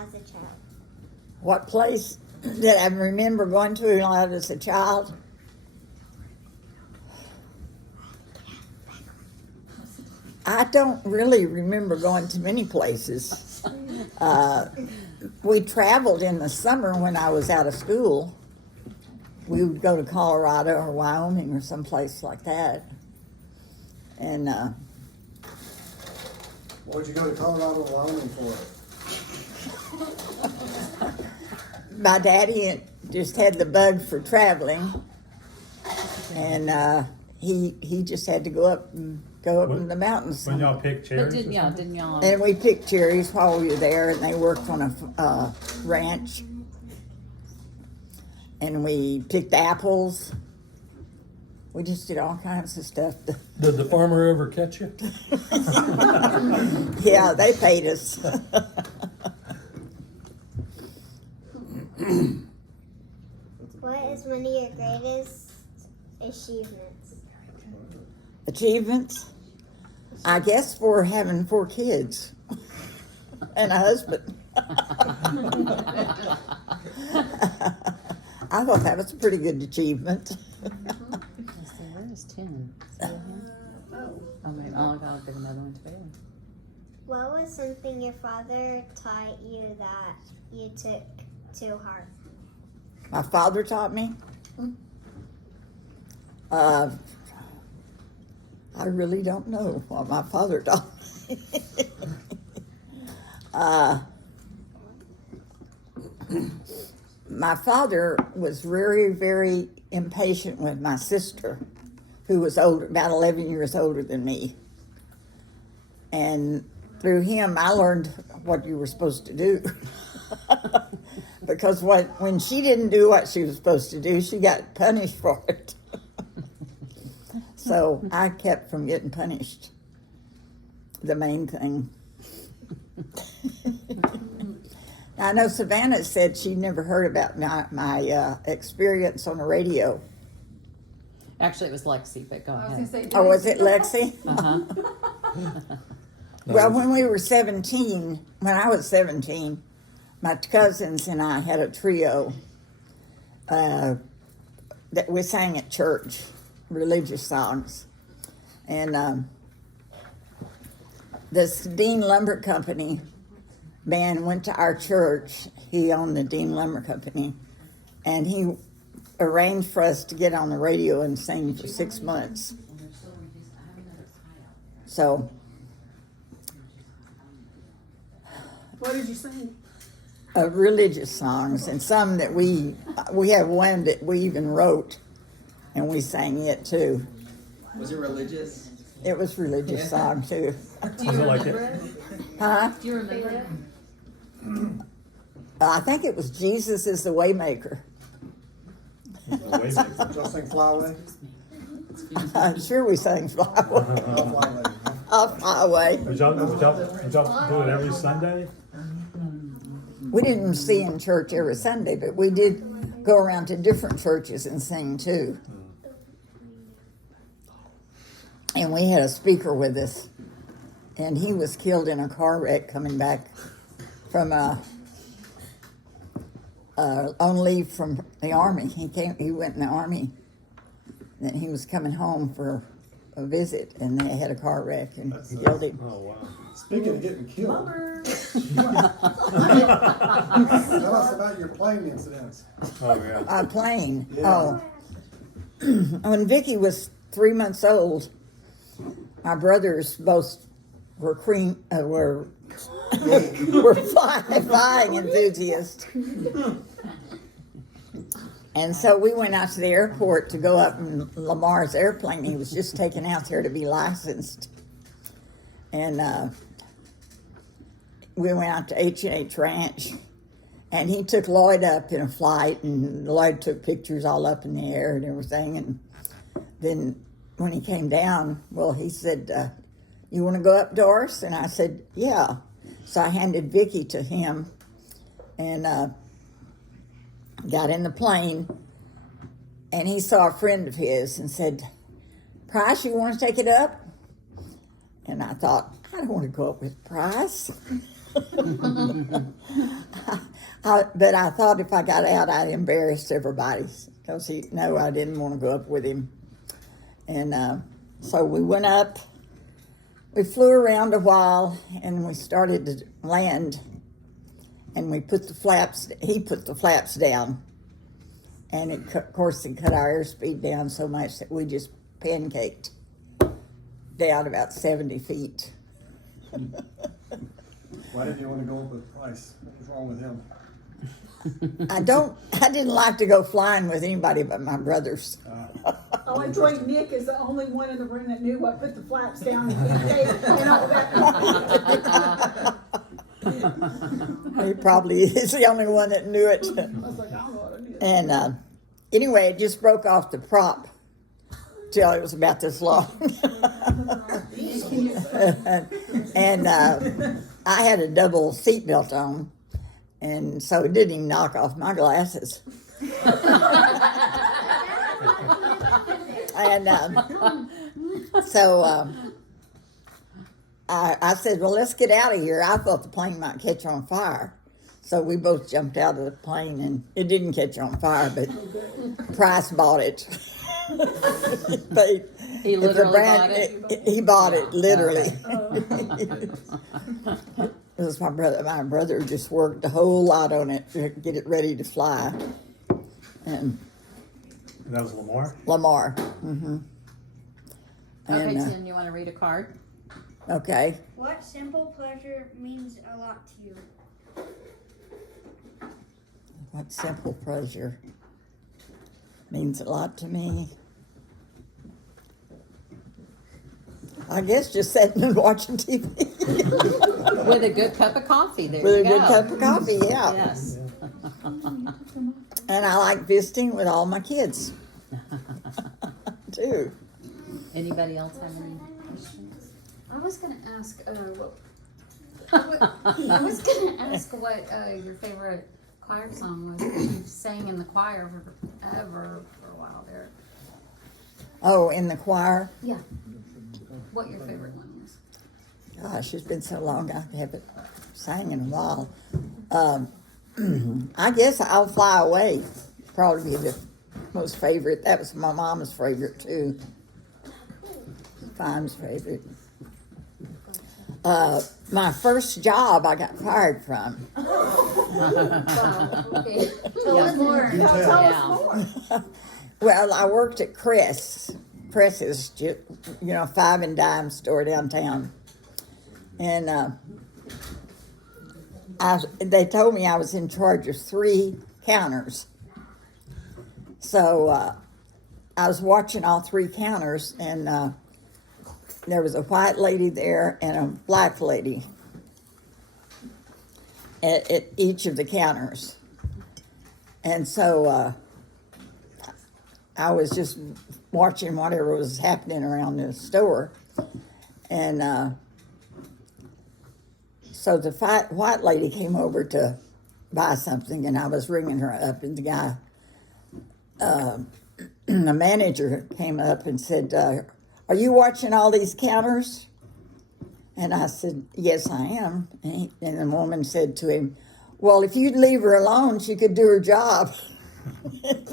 as a child? What place that I remember going to a lot as a child? I don't really remember going to many places. We traveled in the summer when I was out of school. We would go to Colorado or Wyoming or someplace like that. And What'd you go to Colorado and Wyoming for? my daddy just had the bug for traveling, and he just had to go up in the mountains. When y'all pick But cherries? didn't or y'all, something? didn't y'all? And we picked cherries while we were there, and they worked on a ranch. And we picked apples. We just did all kinds of stuff. Did the farmer ever catch you? Yeah, they paid us. What is one of your greatest achievements? Achievements? I guess for having 4 kids and a husband. I thought that was a pretty good achievement. Let's see, where is 10? See him? Oh, maybe. Oh, God, I'll give another one to Bailey. What was something your father taught you that you took to heart? My father taught me. I really don't know what my father taught me. My father was very, very impatient with my sister, who was older, about 11 years older than me. And through him, I learned what you were supposed to do. Because when she didn't do what she was supposed to do, she got punished for it. So I kept from getting punished. The main thing. I know Savannah said she never heard about my experience on the radio. Actually, it was Lexi, but go I was ahead. gonna say. Oh, was it Lexi? Uh-huh. Well, when we were 17, when I was 17, my cousins and I had a trio that we sang at church, religious songs. And this Dean Lumber Company man went to our church. He owned the Dean Lumber Company. And he arranged for us to get on the radio and sing for 6 months. So What did you sing? religious songs, and some that we have one that we even wrote, and we sang it too. Was it religious? It was religious song too. Do you Was it like remember it? it? Huh? Do you remember it? I think it was Jesus is the Waymaker. Y'all sing Fly Away? I'm sure we sang Fly Away. Oh, Fly Away. I'll fly away. Would y'all do it every Sunday? We didn't sing in church every Sunday, but we did go around to different churches and sing too. And we had a speaker with us, and he was killed in a car wreck coming back from on leave from the army. He went in the army. Then he was coming home for a visit, and they had a car wreck and killed him. Oh, wow. Speaking of getting killed, Bummer. tell us about your plane incidents. Oh, yeah. A plane. Yeah. Oh, when Vicky was 3 months old, my brothers both were were flying enthusiasts. And so we went out to the airport to go up in Lamar's airplane. He was just taken out there to be licensed. And we went out to H&H Ranch, and he took Lloyd up in a flight, and Lloyd took pictures all up in the air and everything. And then when he came down, well, he said, you want to go up, Doris? And I said, yeah. So I handed Vicky to him, and got in the plane, and he saw a friend of his and said, Price, you want to take it up? And I thought, I don't want to go up with Price. But I thought if I got out, I'd embarrass everybody because I didn't want to go up with him. And so we went up. We flew around a while, and we started to land. And we put the flaps. He put the flaps down, and of course, it cut our airspeed down so much that we just pancaked down about 70 feet. Why didn't you want to go with Price? What was wrong with him? I didn't like to go flying with anybody but my brothers. Oh, I joined Nick is the only one in the room that knew what put the flaps down and all that. He probably is the only one that knew it. I was like, I don't know what I did. And anyway, it just broke off the prop till it was about this long. and I had a double seatbelt on, and so it didn't even knock off my glasses. And so I said, well, let's get out of here. I thought the plane might catch on fire. So we both jumped out of the plane, and it didn't catch on fire, but Price bought it. He literally bought it? He bought it, literally. It was my brother. My brother just worked a whole lot on it to get it ready to fly. And That was Lamar? Lamar. Mm-hmm. Okay, And, Tim, you want to read a card? okay. What simple pleasure means a lot to you? What simple pleasure means a lot to me? I guess just sitting and watching TV With a good cup of coffee. There with you a go. good cup of coffee. Yeah. Yes. And I like visiting with all my kids too. Anybody else have any questions? I was gonna ask, I was gonna ask what your favorite choir song was. 'Cause you sang in the choir forever for a while there. Oh, in the choir. Yeah. What your favorite one was? Gosh, it's been so long I haven't sang in a while. I guess I'll Fly Away. Probably be the most favorite. That was my mom's favorite too. Fine's favorite. My first job I got fired from. Wow, okay. Tell us more. You tell. Tell us Yeah. more. Well, I worked at Cress. Cress is, 5 and dime store downtown. And they told me I was in charge of 3 counters. So I was watching all 3 counters, and there was a white lady there and a black lady at each of the counters. And so I was just watching whatever was happening around the store. And so the white lady came over to buy something, and I was ringing her up, and the guy, the manager came up and said, are you watching all these counters? And I said, yes, I am. And the woman said to him, well, if you'd leave her alone, she could do her job.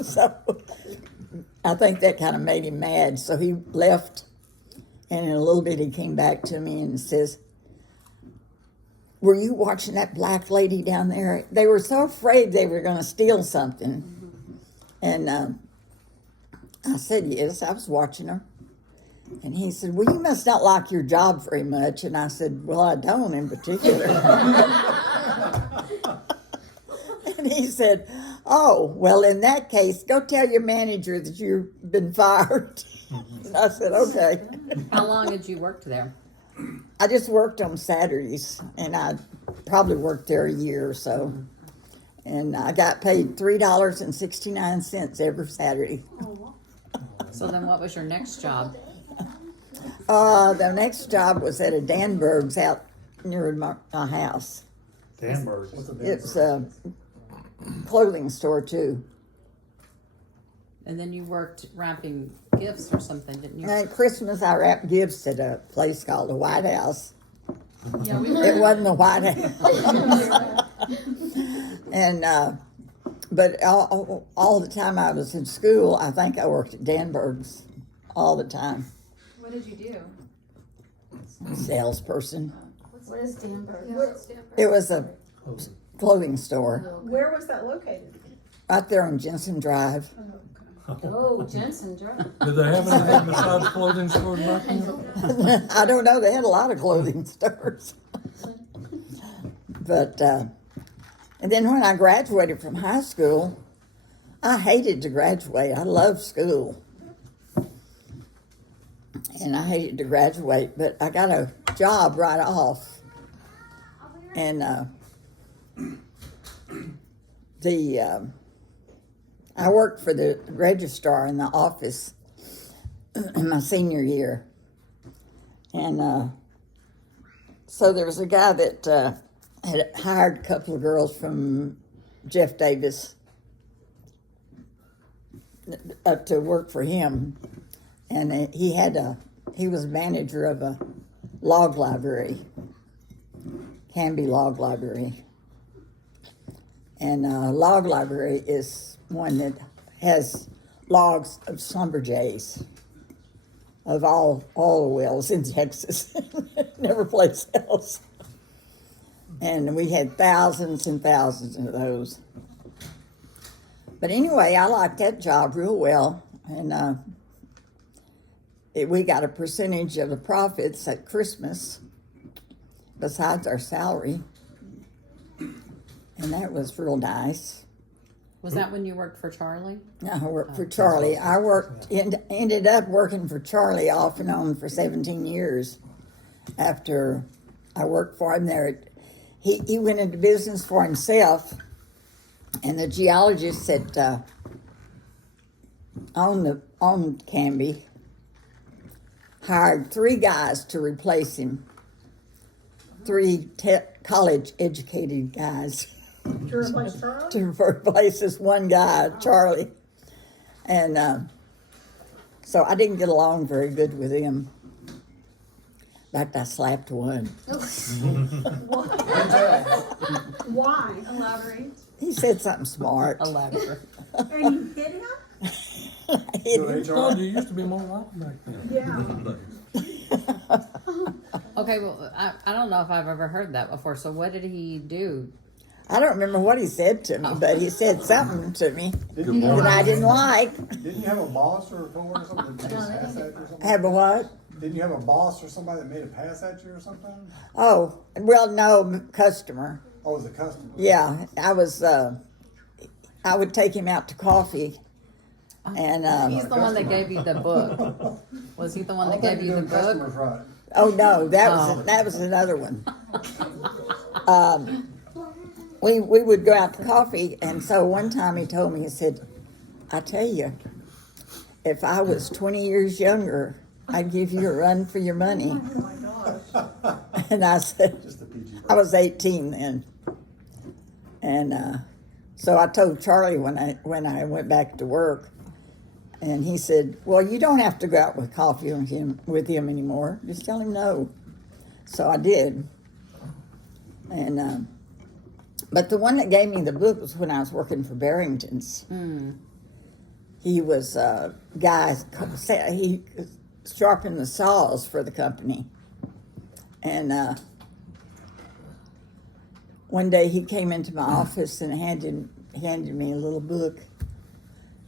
So I think that kind of made him mad. So he left, and in a little bit he came back to me and says, were you watching that black lady down there? They were so afraid they were going to steal something. And I said, yes, I was watching her. And he said, well, you must not like your job very much. And I said, well, I don't in particular. And he said, oh, well, in that case, go tell your manager that you've been fired. And I said, okay. How long had you worked there? I just worked on Saturdays, and I probably worked there a year or so. And I got paid $3.69 every Saturday. So then what was your next job? The next job was at a Danberg's out near my house. Danberg. It's a clothing store too. And then you worked wrapping gifts or something, didn't you? And at Christmas, I wrapped gifts at a place called the White House. Yeah, we It wasn't the White House. And, but all the time I was in school, I think I worked at Danberg's all the time, What did you do? salesperson. What is Denver? It was a clothing store Where was that located? right there on Jensen Drive. Oh, Jensen Drive. Did they have anything besides clothing stores back then? I don't know, they had a lot of clothing stores. But, and then when I graduated from high school, I hated to graduate. I loved school. And I hated to graduate, but I got a job right off. And I worked for the registrar in the office in my senior year. And so there was a guy that had hired a couple of girls from Jeff Davis up to work for him. And he was manager of a log library, Canby Log Library. And log library is one that has logs of lumberjays of all the wells in Texas, never place else. And we had thousands and thousands of those. But anyway, I liked that job real well, and we got a percentage of the profits at Christmas besides our salary, and that was real nice. Was that when you worked for Charlie? I worked for Charlie. I ended up working for Charlie off and on for 17 years after I worked for him there. He went into business for himself, and the geologist that owned Canby hired 3 guys to replace him. 3 college-educated guys. To replace Charlie? To replace this one guy, Charlie. And so I didn't get along very good with him. In fact, I slapped one. Why? Elaborate. He said something smart. Elaborate. And you hit him? He- Told you, you used to be more like back then. Yeah. Okay, well, I don't know if I've ever heard that before. So what did he do? I don't remember what he said to me, but he said something to me Didn't you, that I didn't like. didn't you have a boss or or something that made a pass at you or something? Have a what? Didn't you have a boss or somebody that made a pass at you or something? Oh, well, no, customer. Oh, it was a customer. Yeah, I would take him out to coffee. And, He's the one that gave you the book. Was he the one that I don't gave you the think you're doing book? customers right. oh no, Oh. that was another one. We would go out to coffee, and so one time he told me, he said, I tell you, if I was 20 years younger, I'd give you a run for your money. And I said, Just a PG. I was 18 then. And so I told Charlie when I went back to work, and he said, well, you don't have to go out with coffee with him anymore. Just tell him no. So I did. And but the one that gave me the book was when I was working for Barrington's. He was a guy, he sharpened the saws for the company. And one day he came into my office and handed me a little book.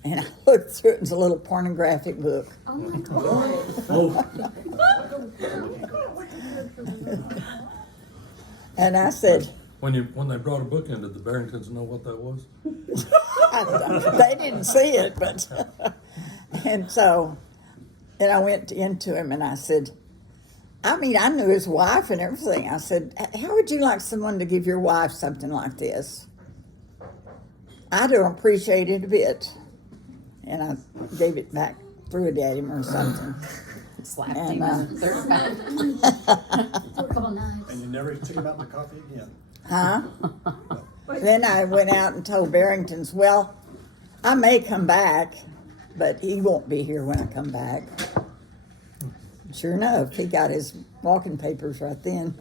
And I looked through it, it was a little pornographic book. Oh my God. And I said, When they brought a book in, did the Barringtons know what that was? they didn't see it, but, and so, then I went into him and I said, I mean, I knew his wife and everything. I said, how would you like someone to give your wife something like this? I don't appreciate it a bit. And I gave it back, threw it at him or something. Slapped And, him in the third back. A couple knives. And you never took him out in the coffee again. Huh? Then I went out and told Barrington's, well, I may come back, but he won't be here when I come back. Sure enough, he got his walking papers right then.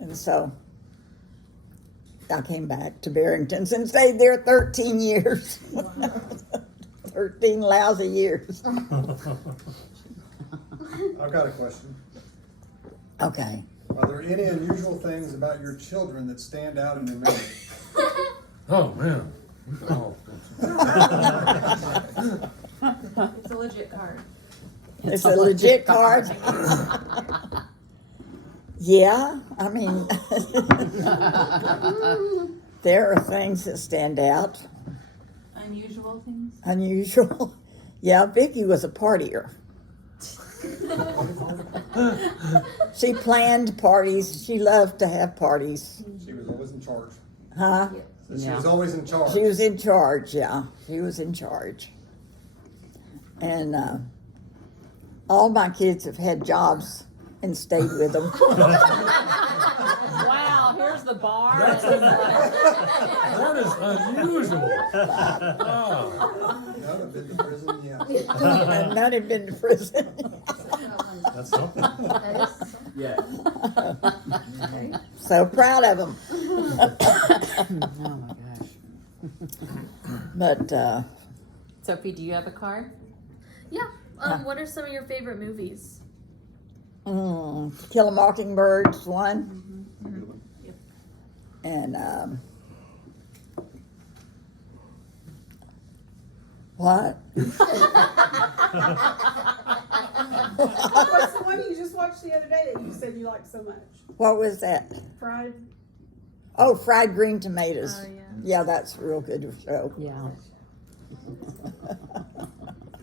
And so I came back to Barrington's and stayed there 13 years. 13 lousy years. I've got a question. Okay. Are there any unusual things about your children that stand out in your memory? Oh, man. Oh. It's a legit card. It's a legit card. Yeah, I mean, there are things that stand out. Unusual things. Unusual. Yeah, Vicky was a partier. She planned parties. She loved to have parties. She was always in charge. Huh? So she Yeah. was always in charge. She was in charge, yeah. She was in charge. And all my kids have had jobs and stayed with them. Wow, here's the bar. That is unusual. Oh. None have been to prison yet. And none have been to prison. That's something. That is something. Yeah. So proud of them. Oh my gosh. But Sophie, do you have a card? Yeah. What are some of your favorite movies? Kill a Mockingbird's one. And what? What's the one you just watched the other day that you said you liked so much? What was that? Fried? Oh, fried green tomatoes. Oh, yeah. Yeah, that's a real good show. Yeah.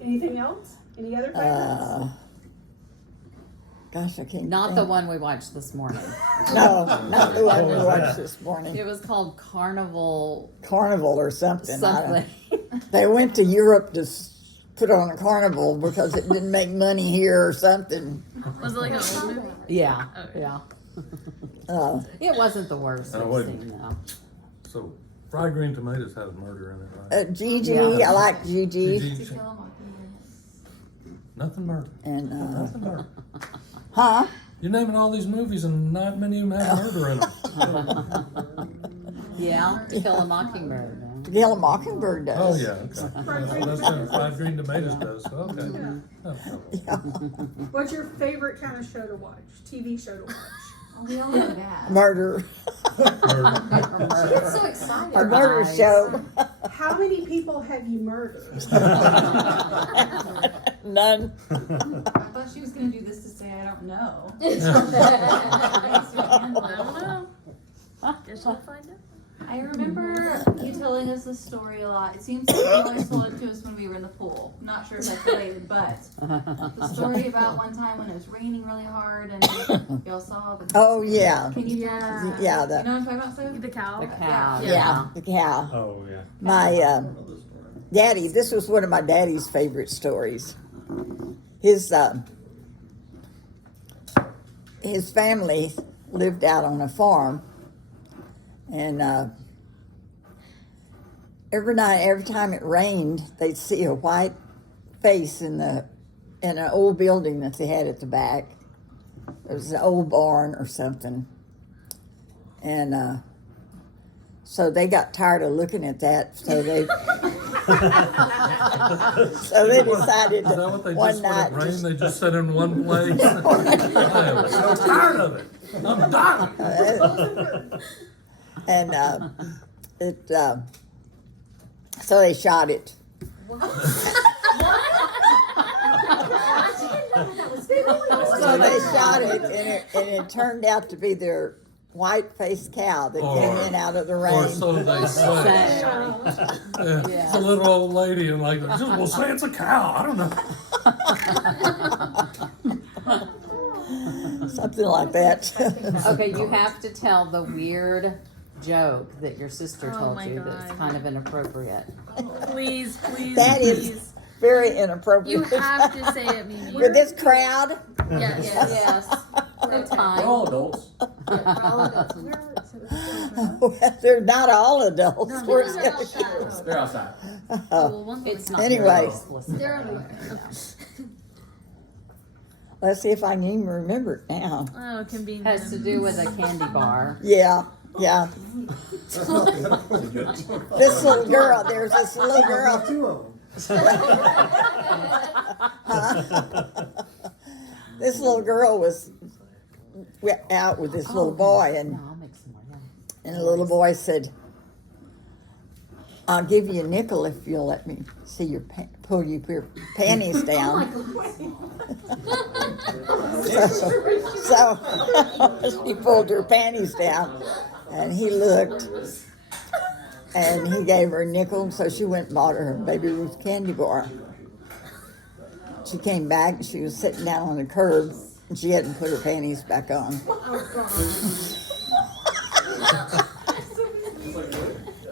Anything else? Any other favorites? Gosh, I can't. Not think. the one we watched this morning. No, not the one we watched this morning. It was called Carnival Carnival or something. I don't- something. They went to Europe to put on a carnival because it didn't make money here or something. Was it like an old movie? Yeah, yeah. It wasn't the worst Oh, I've wait. seen, though. So, fried green tomatoes had a murder in it, right? Gigi, Yeah. I like Gigi. Gigi. To Kill a Mockingbird. Nothing murder. And, Nothing murder. huh? You're naming all these movies and not many of them have murder in them. Yeah, To Kill a Mockingbird. To Kill a Mockingbird does. Oh, yeah, okay. That's what fried green tomatoes does, okay. Oh, What's your favorite kind of show to watch? TV show to watch? Oh, we all know that. Murder. murder. She gets so excited. A murder Eyes. show. How many people have you murdered? None. I thought she was gonna do this to say I don't know. I I don't know. Guess we'll find out. I remember you telling us this story a lot. It seems like you always told it to us when we were in the pool. I'm not sure if that's related, but the story about one time when it was raining really hard and y'all saw the. Oh, yeah. Can you tell us that? Yeah, You know the, what I'm talking about, Sue? The cow. The cow. yeah, the cow. Oh, yeah. My daddy, this was one of my daddy's favorite stories. His family lived out on a farm, and every night, every time it rained, they'd see a white face in an old building that they had at the back. It was an old barn or something, and so they got tired of looking at that, so they decided Is that what they one just, when night it rained, they just sit in one place? I am so tired of it. I'm done. and so they shot it. So they shot it, and it turned out to be their white-faced cow that came in out of the rain. Or so they say. It's a little old lady and like, well, say it's a cow. I don't know. Something like that. Okay, you have to tell the weird joke that your sister Oh told my you that's God. kind of inappropriate. Please, please, That please. is very inappropriate. You have to say it, Mimi. With this crowd, Yes. Yes. We're Sometimes. all adults. Yeah, we're all adults. well, they're not all adults. No, We're they're all still- adults. They're outside. Oh, well, one It's woman not Anyway. very explicit. They're everywhere. Let's see if I can even remember it now. Oh, convenient. Has to do with a candy bar. Yeah, yeah. That's not the This little girl, there's this little girl. Two of them. This little girl was out with this little boy, and No, I'll make some more. Yeah. the little boy said, "I'll give you a nickel if you'll let me see your pull your panties down." so she pulled her panties down, and he looked, and he gave her a nickel, so she went and bought her a Baby Ruth candy bar. She came back, and she was sitting down on the curb, and she hadn't put her panties back on.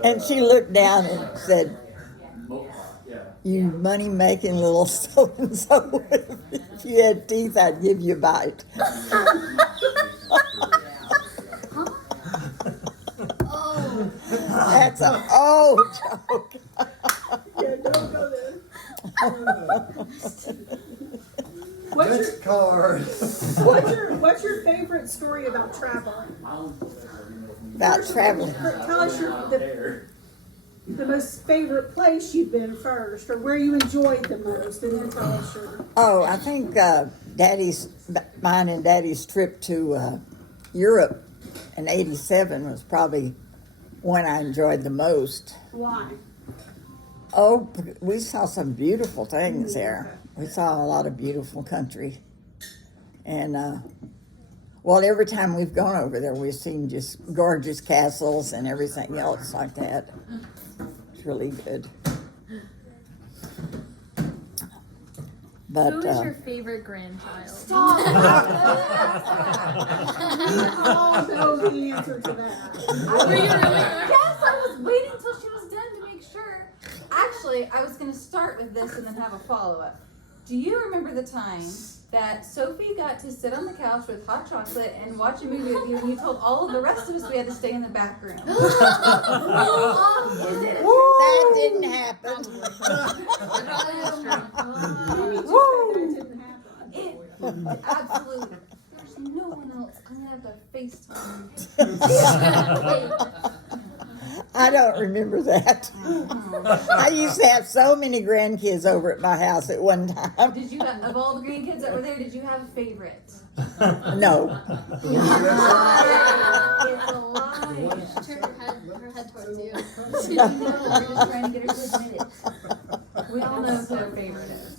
And she looked down and said, "You money-making little so-and-so, if you had teeth, I'd give you a bite." Oh, That's an old joke. Yeah, don't go there. Next card. What's your favorite story about traveling? About traveling. Tell us the most favorite place you've been first, or where you enjoyed the most, and then tell us your. Oh, I think mine and Daddy's trip to Europe in '87 was probably one I enjoyed the most. Why? Oh, we saw some beautiful things there. We saw a lot of beautiful country. And, well, every time we've gone over there, we've seen just gorgeous castles and everything else like that. It's really good. But, Who is your favorite grandchild? Stop. We all know the answer to that. Yes, I was waiting till she was done to make sure. Actually, I was going to start with this and then have a follow-up. Do you remember the time that Sophie got to sit on the couch with hot chocolate and watch a movie with you, and you told all of the rest of us we had to stay in the back room? that didn't happen. It absolutely. There's no one else. I'm gonna have to FaceTime. I don't remember that. I used to have so many grandkids over at my house at one time. Did you have, of all the grandkids that were there, did you have a favorite? No. It's a lie. turn her head towards you. We're just trying to get her to admit it. We all know who her favorite is.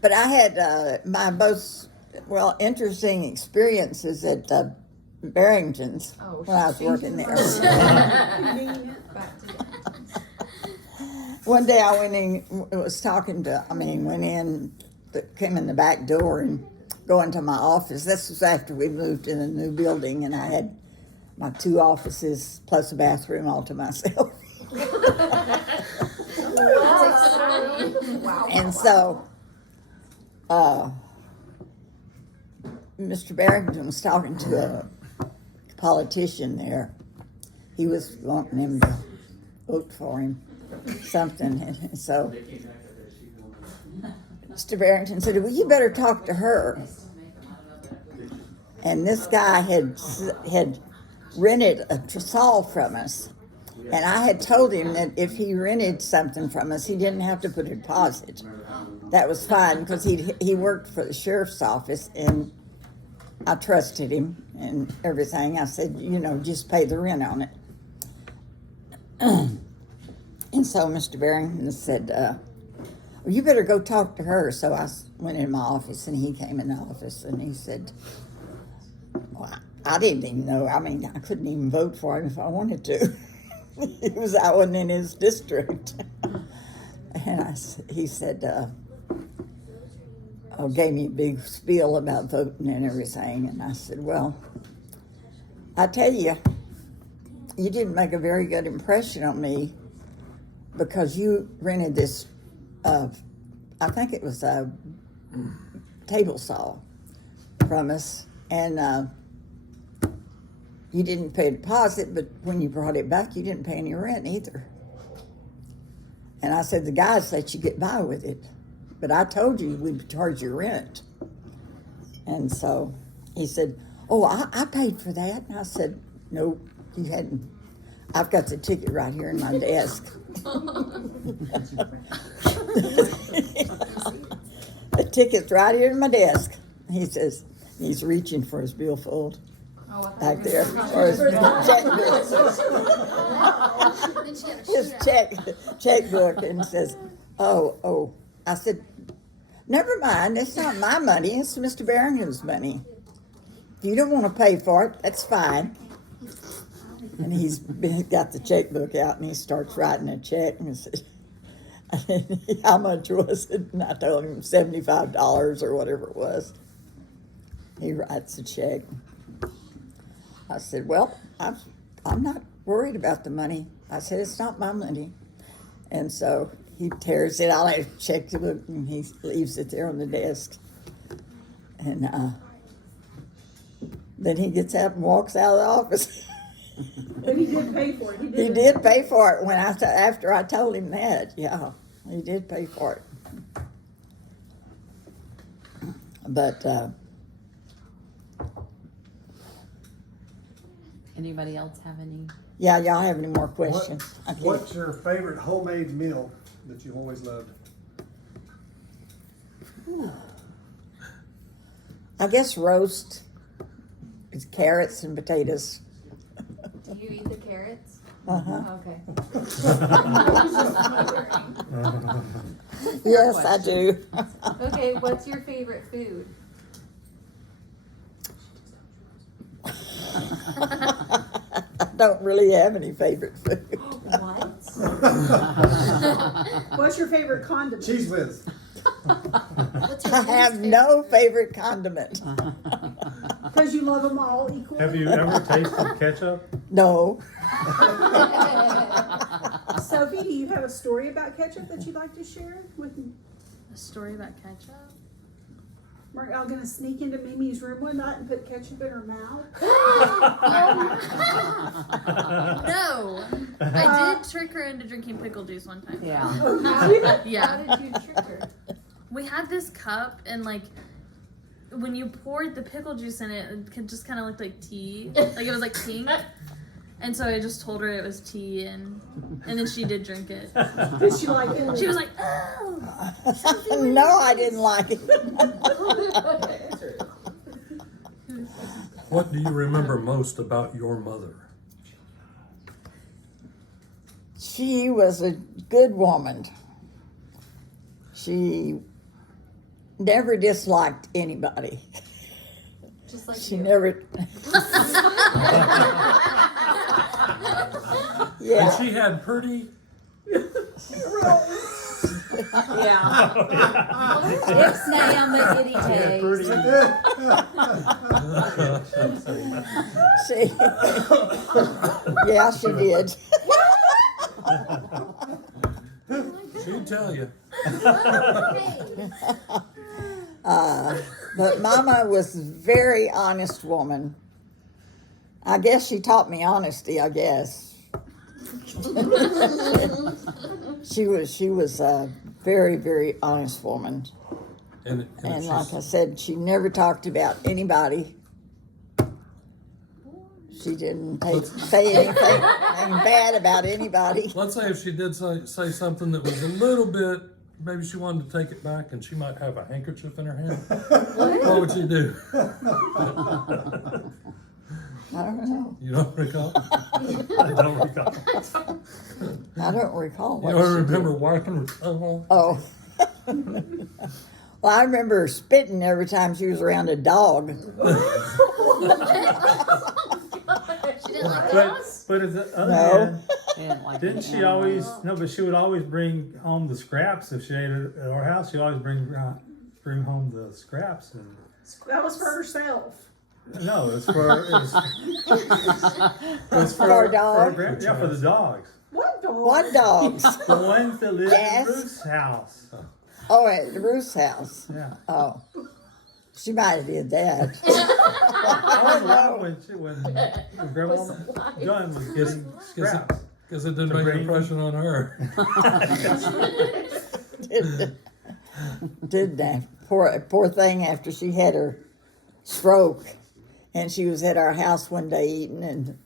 But I had my most, interesting experiences at Barrington's when I was working there. Back to One day I went in, came in the back door and go into my office. This was after we moved in a new building, and I had my 2 offices plus a bathroom all to myself. Wow. And so, Mr. Barrington was talking to a politician there. He was wanting him to vote for him, something. And so, Mr. Barrington said, "Well, you better talk to her." And this guy had rented a Tresol from us. And I had told him that if he rented something from us, he didn't have to put a deposit. That was fine, because he worked for the sheriff's office, and I trusted him and everything. I said, just pay the rent on it. And so Mr. Barrington said, "Well, you better go talk to her." So I went in my office, and he came in the office, and he said, "Well, I didn't even know. I couldn't even vote for him if I wanted to." I wasn't in his district. And he said, gave me a big spiel about voting and everything. And I said, "Well, I tell you, you didn't make a very good impression on me, because you rented this, I think it was a table saw from us, and you didn't pay a deposit, but when you brought it back, you didn't pay any rent either." And I said, "The guys let you get by with it, but I told you we'd charge you rent." And so he said, "Oh, I paid for that." And I said, "Nope, you hadn't. I've got the ticket right here in my desk." The ticket's right here in my desk. He says, he's reaching for his billfold Oh, I thought back you there, were or his checkbook. His checkbook, and says, "Oh." I said, "Never mind. It's not my money. It's Mr. Barrington's money. If you don't want to pay for it, that's fine." And he's got the checkbook out, and he starts writing a check, and he said, "How much was it?" And I told him $75 or whatever it was. He writes a check. I said, "Well, I'm not worried about the money." I said, "It's not my money." And so he tears it out of the checkbook, and he leaves it there on the desk. And then he gets up and walks out of the office. But he did pay for it. He did pay for it after I told him that. Yeah, he did pay for it. But Anybody else have any? yeah, y'all have any more questions? Okay. What's your favorite homemade meal that you've always loved? I guess roast is carrots and potatoes. Do you eat the carrots? Uh-huh. Okay. Yes, I do. Okay, what's your favorite food? I don't really have any favorite food. What? What's your favorite condiment? Cheese whiz. I have no favorite condiment. Because you love them all equally. Have you ever tasted ketchup? No. Sophie, do you have a story about ketchup that you'd like to share with me? A story about ketchup? We're all gonna sneak into Mimi's room one night and put ketchup in her mouth. No, I did trick her into drinking pickle juice one time. Yeah. How Yeah, did you trick her? we had this cup, and like when you poured the pickle juice in it, it just kind of looked like tea, like it was like pink. And so I just told her it was tea, and then she did drink it. Did she like it? She was like, "Oh." No, I didn't like it. What do you remember most about your mother? She was a good woman. She never disliked anybody. Just like She you. never. And Yeah. she had pretty. Yeah. Ixnay on the itty taste. She. Yeah, she did. She'd tell you. But Mama was a very honest woman. I guess she taught me honesty, I guess. She was a very, very honest woman. And And like I said, she never talked about anybody. She didn't say anything bad about anybody. let's say if she did say something that was a little bit, maybe she wanted to take it back and she might have a handkerchief in her hand. What would you do? I don't know. You don't recall? I don't recall. I don't recall You what don't she remember did. wiping her tongue off? Oh. Well, I remember her spitting every time she was around a dog. She didn't like But, dogs? but at the other No. hand, She didn't like didn't the she animal. always, no, but she would always bring home the scraps if she ate it at our house. She always bring home the scraps. And That was for herself. no, it's for, it's For our dog? yeah, for the dogs. What dog? What dogs? The ones that live Yes. in Ruth's house. Oh, at Ruth's house. Yeah. Oh. She might have did that. I was around when Grandma John was getting scraps. Because it didn't To make an bring- impression on her. Did that. Poor thing after she had her stroke, and she was at our house one day eating, and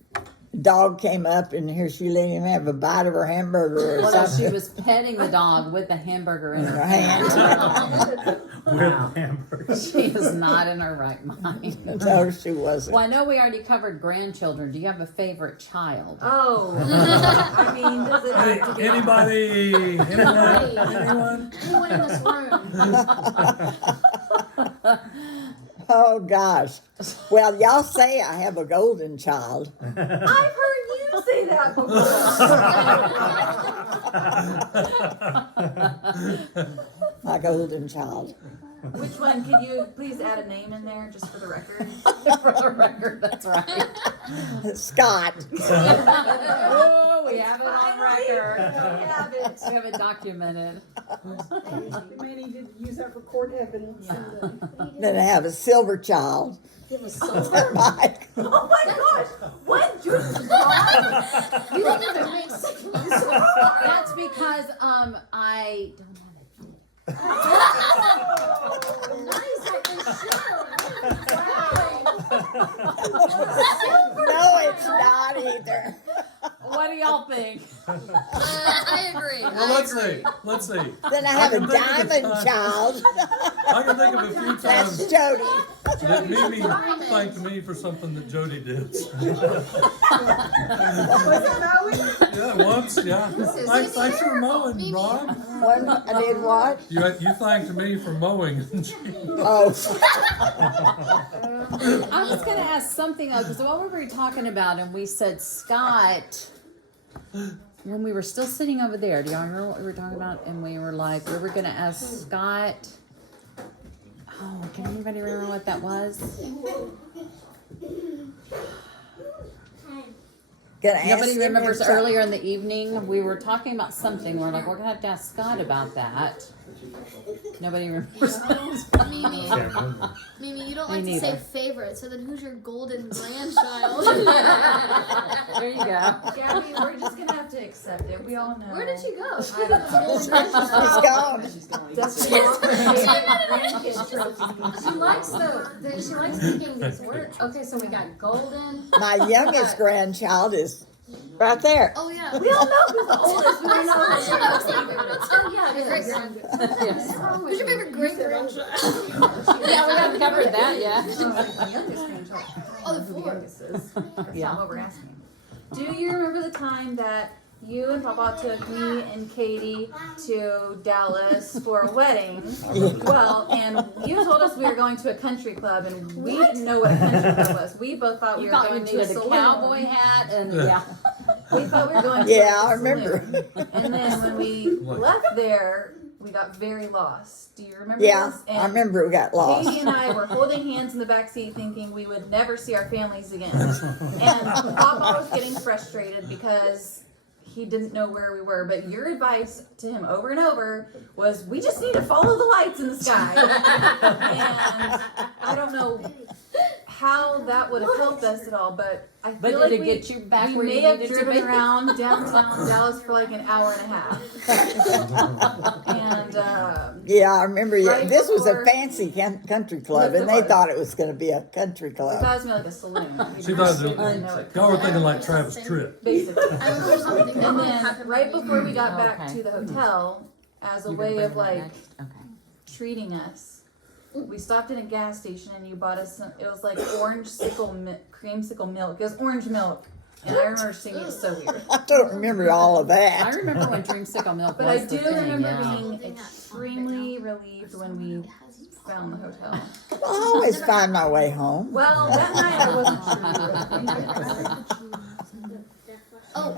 the dog came up, and here she let him have a bite of her hamburger or Well, no, something she was petting the dog with the hamburger in in her her hand. hand. With hamburgers. She is not in her right mind. No, she wasn't. Well, I know we already covered grandchildren. Do you have a favorite child? Oh, I mean, does it Hey, have to be? anybody? Anyone? Anyone? Anyone in this room? Oh gosh. Well, y'all say I have a golden child. I've heard you say that before. My golden child. Which one? Can you please add a name in there just for the record? For the record, that's right. Scott. Oh, we have it on Finally, record. we have it. We have it documented. May need to use that for court evidence. Then I have a silver child. Mike. Oh my gosh! What? Judy's gone? You don't even make sense. That's because I don't have Nice at the show. No, it's not either. What do y'all think? I agree. Well, let's see. Let's see. Then I have a can think of the diamond time- child. I can think of a few That's times Jody. that Mimi thanked me for something that Jody did. Was that Maui? Yeah, once, yeah. Thanks for mowing, Ron. One, I did what? You thanked me for mowing. Oh, I was going to ask something else because what were we talking about? And we said Scott. When we were still sitting over there, do y'all remember what we were talking about? And we were like, we were going to ask Scott. Oh, can anybody remember what that was? gonna ask Nobody him remembers if- earlier in the evening, we were talking about something. We're like, we're going to have to ask Scott about that. Nobody remembers. Mimi, Can't remember. Mimi, you don't Me like to say neither. favorite, so then who's your golden grandchild? There you go. Gabby, we're just gonna have to accept it. We all know. Where did she go? I don't know. He's gone. That's the wrong grandkid trophy. She likes picking these words. Okay, so we got golden. My youngest grandchild is right there. Oh yeah. We all know who's the oldest. We don't know who's the youngest. Oh yeah, Your great it is. grandchild. Who's your favorite great grandchild? Yeah, we haven't covered that yet. The youngest grandchild. Oh, the The four. youngest is. That's Yeah. not what we're asking. Do you remember the time that you and Papa took me and Katie to Dallas for a wedding? Well, and you told us we were going to a country club, and we didn't know what a country club was. We both thought we You were thought we going to a needed a saloon. cowboy hat and yeah. We thought we were going to Yeah, a I remember. saloon. And then when we left there, we got very lost. Do you remember Yeah, this? I remember we got lost. Katie and I were holding hands in the back seat thinking we would never see our families again. And Papa was getting frustrated because he didn't know where we were. But your advice to him over and over was, we just need to follow the lights in the sky. And I don't know how that would have helped us at all, but I feel But like did it we, get you back we where may you have needed to driven be? around downtown Dallas for like an hour and a half. And Yeah, I remember. Right This was a before- fancy country club, Yes, and it they was. thought it was going to be a country it club. thought it was like a saloon. She thought We didn't know it. y'all were thinking like Travis Tritt. Basically. I remember something And that then happened right when before we got Oh, back okay. to the hotel, as a You gonna way bring of that like next? Okay. treating us, we stopped at a gas station and you bought us some, it was like creamsicle milk. It was orange milk. And I remember seeing it so weird. I don't remember all of I that. remember when dreamsicle milk But was I the do thing, remember yeah. being extremely relieved when we found the hotel. Well, I always find my way home. Well, that night I wasn't sure you were thinking.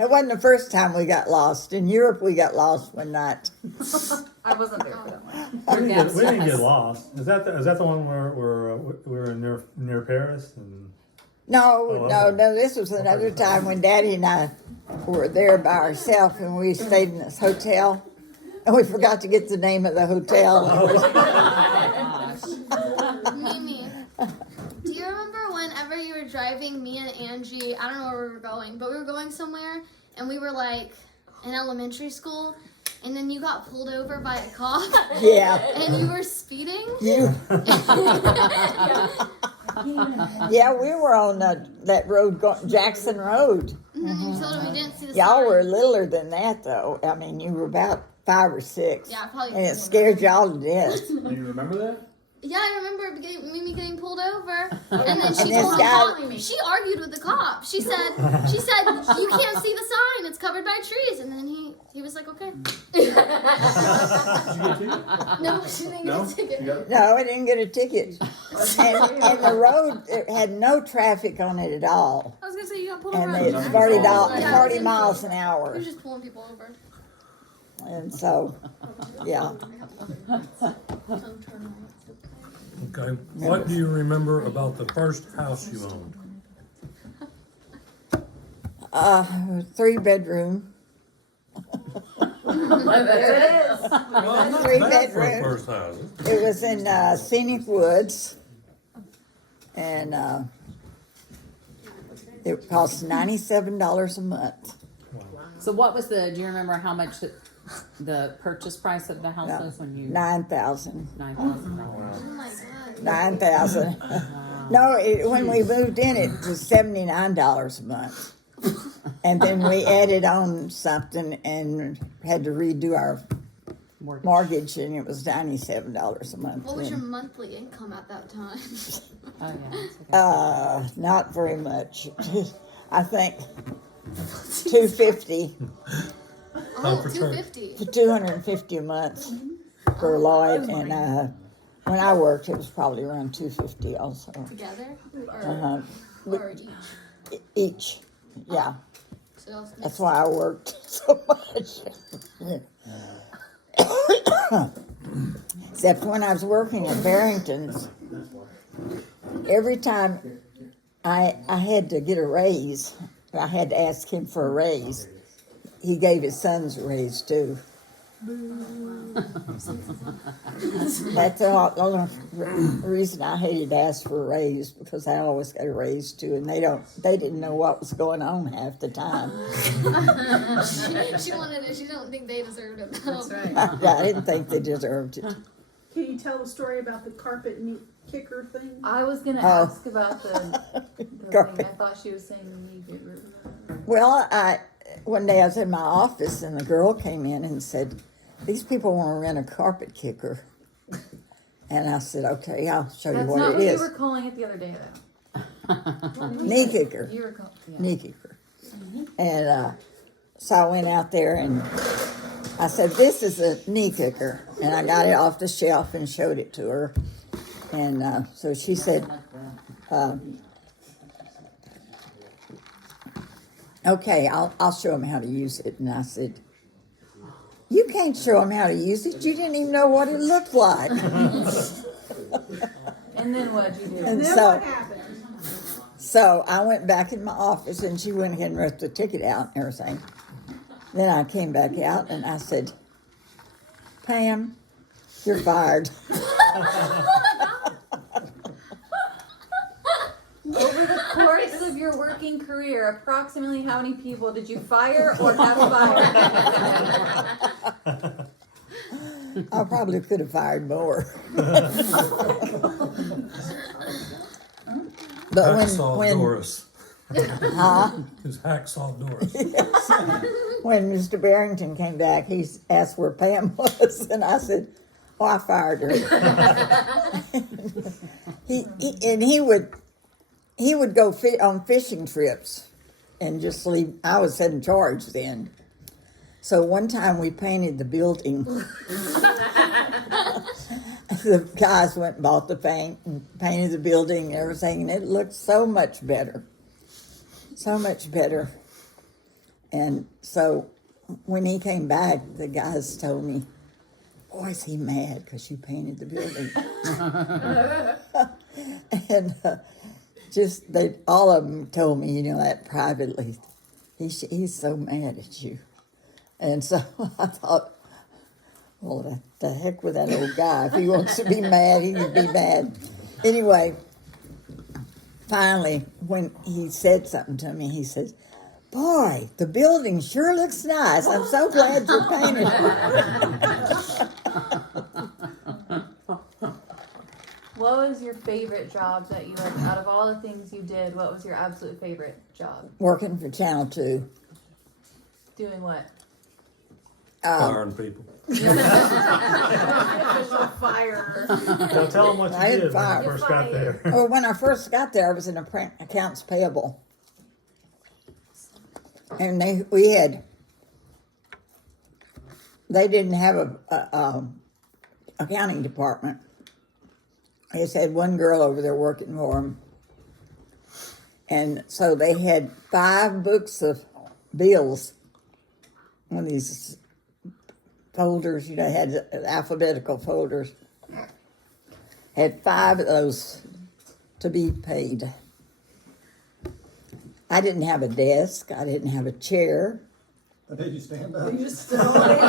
It wasn't the first time we got lost. In Europe, we got lost one night. I wasn't there for that one. We didn't get lost. Is that the one where we were near Paris? And No, no. This was another time when Daddy and I were there by ourselves, and we stayed in this hotel, and we forgot to get the name of the hotel. Mimi, do you remember whenever you were driving me and Angie, I don't know where we were going, but we were going somewhere and we were like in elementary school and then you got pulled over by a cop Yeah. and you were speeding? You. Yeah, we were on that road, Jackson Road. And then you told him you didn't see the Y'all sign. were littler than that, though. I mean, you were about 5 or 6. Yeah, probably. And it scared y'all to death. Do you remember that? Yeah, I remember Mimi getting pulled over, and then she And this told guy- the cop. She argued with the cop. She said, you can't see the sign. It's covered by trees. And then he was like, okay. Did you get a ticket? No, she didn't No? get a ticket. You got it? No, I didn't get a ticket. And the road it had no traffic on it at all. I was gonna say you got pulled And over. it's Yeah, 40 miles an He hour. was just pulling people over. And so, yeah. Okay. What do you remember about the first house you owned? 3-bedroom. Well, not Three bad for a bedroom. first house. It was in Scenic Woods. And it cost $97 a month. So what was do you remember how much the purchase price of the house No, was when you? $9,000. Oh my god. 9,000. No, when we moved in, it was $79 a month. And then we added on something and had to redo our mortgage, and it was $97 a month. What was your then. monthly income at that time? Oh yeah. That's okay. Not very much. I think $250 Oh, for church. $250. $250 a month for Lloyd, and when I worked, it was probably around $250 also. Together? Uh-huh. Or each? Each, yeah. So y'all mixed. That's why I worked so much. Except when I was working at Barrington's, every time I had to get a raise, I had to ask him for a raise. He gave his sons a raise too. That's the only reason I hated to ask for a raise, because I always got a raise too, and they didn't know what was going on half the time. she wanted it. She don't think they deserved it though. That's right. I didn't think they deserved it. Can you tell the story about the carpet kicker thing? I was gonna Oh. ask about the Carpet. thing. I thought she was saying knee group. Well, one day I was in my office and the girl came in and said, "These people want to rent a carpet kicker." And I said, "Okay, I'll show you That's what not it what you is. were calling it the other day, though. Knee kicker, You were calling. Yeah. knee kicker." And so I went out there and I said, "This is a knee kicker," and I got it off the shelf and showed it to her. And so she said, "Okay, I'll show them how to use it." And I said, "You can't show them how to use it. You didn't even know what it looked like." And then what'd you do? And Then so, what happened? so I went back in my office and she went ahead and wrote the ticket out and everything. Then I came back out and I said, "Pam, you're fired." Over the course of your working career, approximately how many people did you fire or have fired? I probably could have fired more. But Hacksaw when Doris. huh? It's Hacksaw Doris. When Mr. Barrington came back, he asked where Pam was, and I said, "Oh, I fired her." he would go on fishing trips and just leave. I was in charge then. So one time we painted the building. The guys went and bought the paint and painted the building and everything, and it looked so much better. So much better. And so when he came back, the guys told me, "Boy, is he mad because you painted the building." And all of them told me, that privately. He's so mad at you. And so I thought, well, the heck with that old guy. If he wants to be mad, he can be mad. Anyway, finally, when he said something to me, he says, "Boy, the building sure looks nice. I'm so glad you painted it." Well, what was your favorite job that you like out of all the things you did? What was your absolute favorite job? Working for Channel 2. Doing what? Firing people. Fire. Well, tell them what I you had did when five. you first got there. Well, when I first got there, I was in accounts payable. And they didn't have a accounting department. They just had one girl over there working for them. And so they had 5 books of bills, one of these folders, had alphabetical folders. Had 5 of those to be paid. I didn't have a desk. I didn't have a chair. Did you stand up? You just stood on it.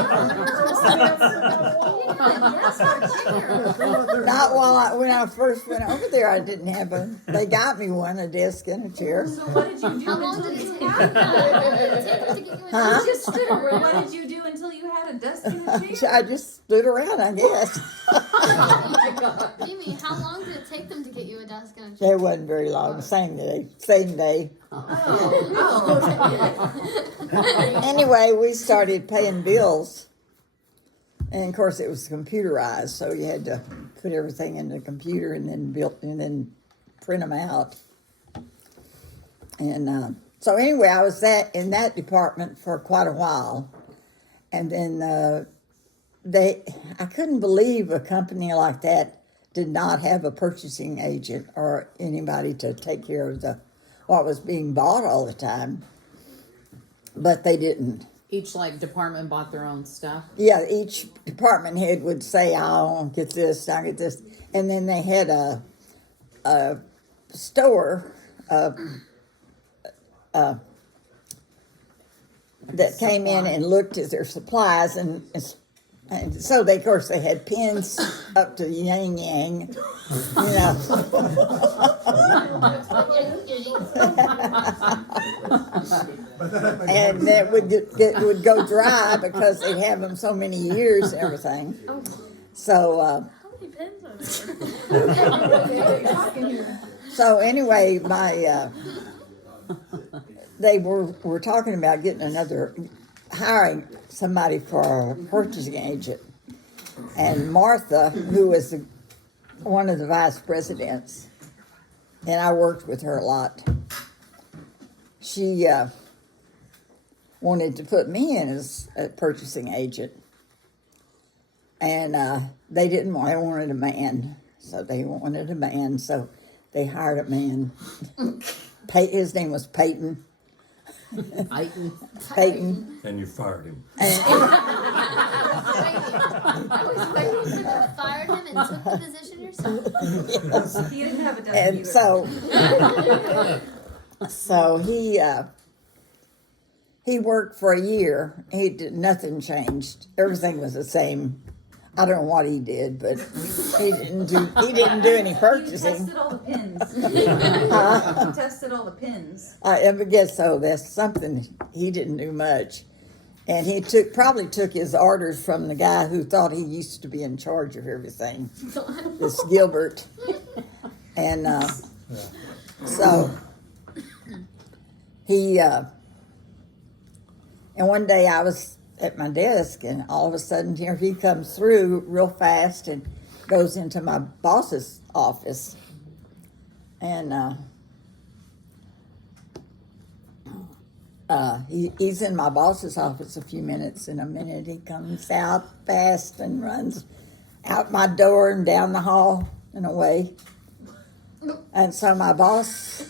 Not when I first went over there. I didn't have a. They got me one, a desk and a chair. So what did you do? How long until did you it had take? that? How long did it take them to get you a Huh? desk? Just stood around. What did you do until you had a desk and a chair? I just stood around, I guess. Jimmy, how long did it take them to get you a desk and a chair? It wasn't very long. Same day. Anyway, we started paying bills, and of course it was computerized, so you had to put everything in the computer and then print them out. And so anyway, I was in that department for quite a while, and then I couldn't believe a company like that did not have a purchasing agent or anybody to take care of what was being bought all the time. But they didn't. Each like department bought their own stuff. Yeah, each department head would say, "I'll get this, I'll get this," and then they had a store that came in and looked at their supplies, and so of course they had pins up to the yang, and that would go dry because they'd have them so many years and everything. So How many pins are there? so anyway, they were talking about hiring somebody for a purchasing agent, and Martha, who was one of the vice presidents, and I worked with her a lot. She wanted to put me in as a purchasing agent, and they didn't want. They wanted a man, so they wanted a man. So they hired a man. His name was Peyton. Peyton. And you fired him. I was waiting for you fired him and took the position yourself. He didn't have a desk And either. so he worked for a year. Nothing changed. Everything was the same. I don't know what he did, but he didn't do any He purchasing. tested all the pins. He tested all the pins. I guess so. That's something he didn't do much, and he probably took his orders from the guy who thought he used to be in charge of everything, this Gilbert, and so he. And one day I was at my desk, and all of a sudden here he comes through real fast and goes into my boss's office, and he's in my boss's office a few minutes. In a minute he comes out fast and runs out my door and down the hall and away. And so my boss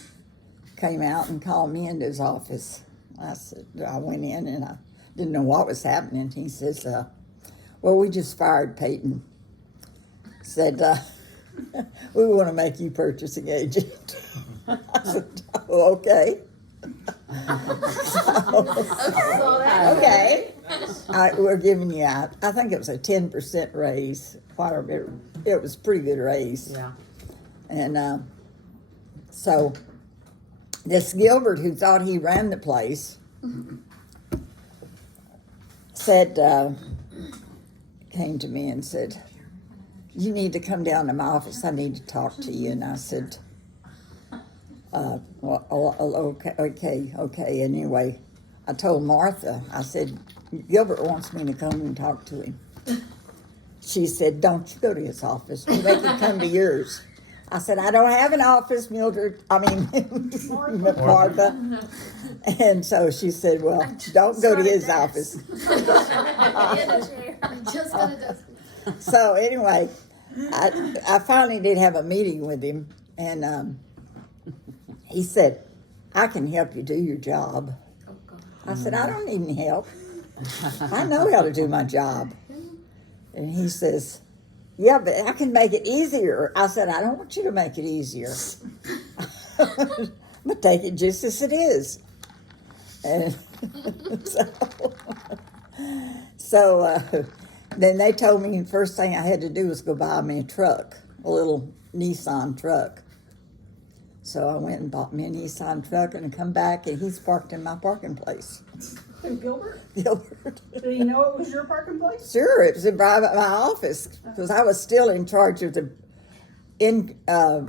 came out and called me into his office. I went in and I didn't know what was happening. He says, well, we just fired Peyton. Said, we want to make you purchasing agent. I said, oh, okay. Okay. We're giving you, I think it was a 10% raise. It was a pretty good raise. Yeah. And so this Gilbert, who thought he ran the place, came to me and said, you need to come down to my office. I need to talk to you. And I said, okay. Anyway, I told Martha, I said, Gilbert wants me to come and talk to him. She said, don't you go to his office. You make him come to yours. I said, I don't have an office, Martha. And so she said, well, don't go to his office. Just got a desk. So anyway, I finally did have a meeting with him, and he said, I can help you do your job. I said, I don't need any help. I know how to do my job. And he says, yeah, but I can make it easier. I said, I don't want you to make it easier. But take it just as it is. And so then they told me the first thing I had to do was go buy me a truck, a little Nissan truck. So I went and bought me a Nissan truck and come back, and he's parked in my parking place. Who, Gilbert? Gilbert. Did he know it was your parking place? Sure, it was in my office because I was still in charge of the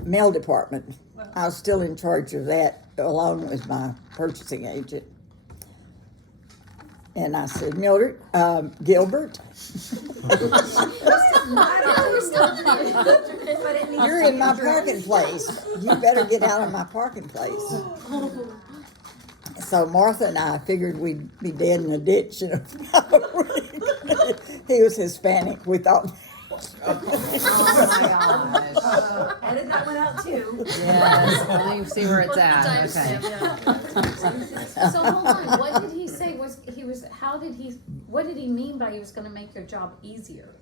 mail department. I was still in charge of that along with my purchasing agent. And I said, Gilbert, you're in my parking place. You better get out of my parking place. So Martha and I figured we'd be dead in a ditch in about a week. He was Hispanic. We thought. Oh my gosh. Edit that one out too. Yes, let me see where it's at. Okay. So hold on, what did he say what did he mean by he was gonna make your job easier?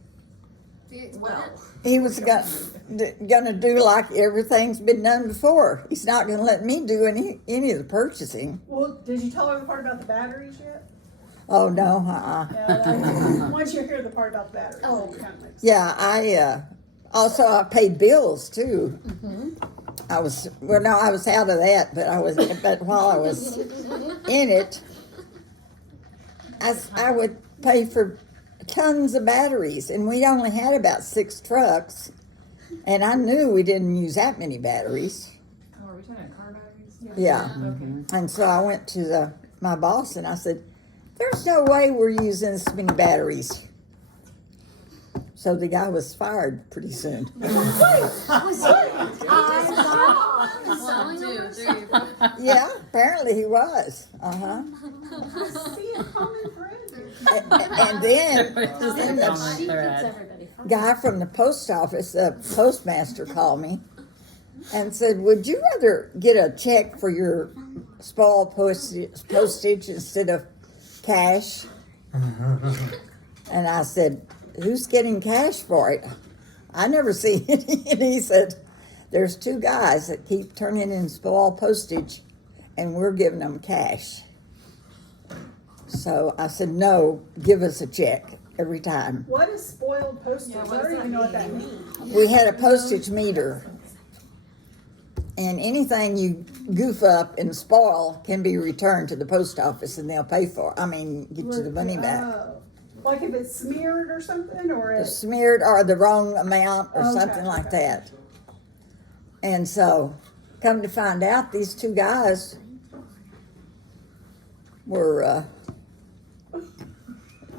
Well, He was gonna do like everything's been done before. He's not gonna let me do any of the purchasing. Well, did you tell her the part about the batteries yet? Oh no, Yeah, once you hear the part about the batteries, Oh. it kind of makes sense. Yeah, I paid bills too. I was out of that, but while I was in it, I would pay for tons of batteries, and we only had about 6 trucks, and I knew we didn't use that many batteries. oh, are we talking about car batteries? Yeah. Okay. And so I went to my boss and I said, there's no way we're using this many batteries. So the guy was fired pretty soon. Yeah, apparently he was. See a common thread. And then the guy from the post office, the postmaster, called me and said, would you rather get a check for your spoiled postage instead of cash? And I said, who's getting cash for it? I never see any. And he said, there's 2 guys that keep turning in spoiled postage and we're giving them cash. So I said, no, give us a check every time. What is spoiled postage? Yeah, I what does don't even that know what that mean? means. We had a postage meter, and anything you goof up and spoil can be returned to the post office and they'll pay for it. Get you the money back. Oh. Like if it's smeared or something, or it's Smeared or the wrong amount or Okay, something like okay. that. And so, come to find out, these 2 guys were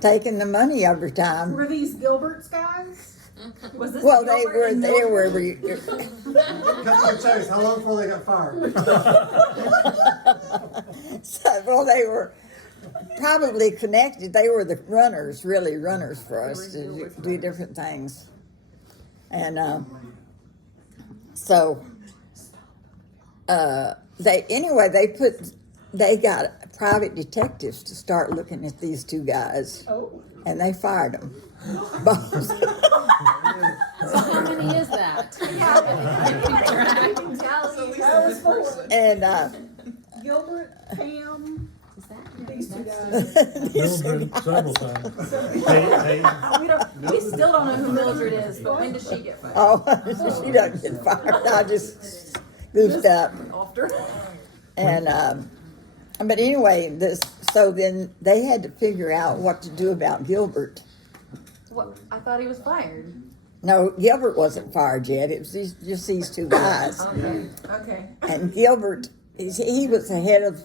taking the money every time. were these Gilbert's guys? Was this Well, Gilbert and they Mildred? were. Cut to the chase, how long before they got fired? Well, they were probably connected. They were the runners for us to do different things. And so they got private detectives to start looking at these 2 guys, Oh. and they fired them. So how many is that? That was 4. And Gilbert, Pam, Is that? these 2 guys. Mildred several times. We still don't know who Mildred is, but when does she get fired? oh, she doesn't get fired. I just goofed up. After. And but anyway, so then they had to figure out what to do about Gilbert. What? I thought he was fired. No, Gilbert wasn't fired yet. It was just these two guys. Okay. And Gilbert, he was the head of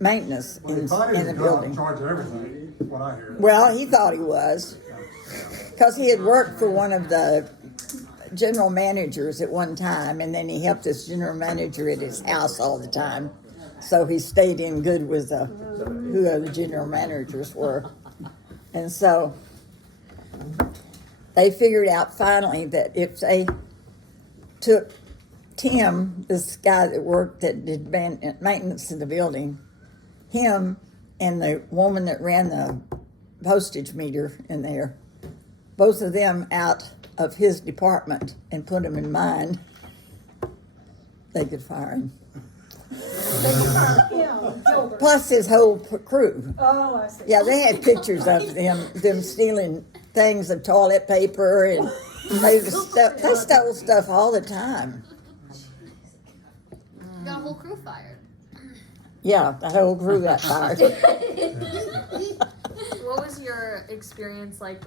maintenance in the building. In charge of everything, what I hear. Well, he thought he was, because he had worked for one of the general managers at one time, and then he helped this general manager at his house all the time. So he stayed in good with who the general managers were. And so they figured out finally that if they took Tim, this guy that did maintenance in the building, him and the woman that ran the postage meter in there, both of them out of his department and put him in mine, they could fire him. Yeah, Gilbert. Plus his whole crew. Oh, I see. Yeah, they had pictures of them stealing things of toilet paper, and they stole stuff all the time. Got a whole crew fired. Yeah, the whole crew got fired. What was your experience like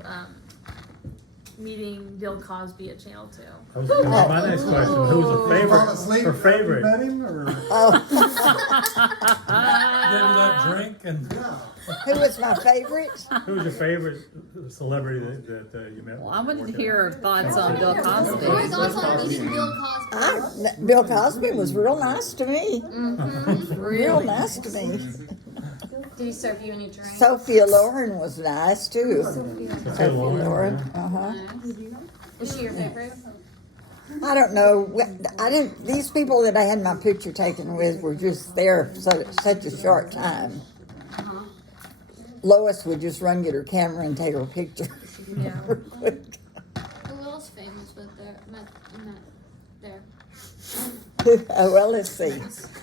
meeting Bill Cosby at Channel 2? That was gonna be my next question. Who's a Fall favorite? asleep Her after you favorite? met him, or? Oh, Gave her that drink and who was my favorite? Who was your favorite celebrity that you met? Well, I wanted to hear her thoughts on Bill Cosby. Your thoughts on meeting Bill Cosby? Bill Cosby was real nice to me. Real nice to me. Did he serve you any drinks? Sophia Loren was nice too. Sophia Loren, Loren. Was she your favorite? I don't know. I didn't. These people that I had my picture taken with were just there such a short time. Lois would just run, get her camera, and take her picture. Yeah. Who else famous with met there? Well, let's see.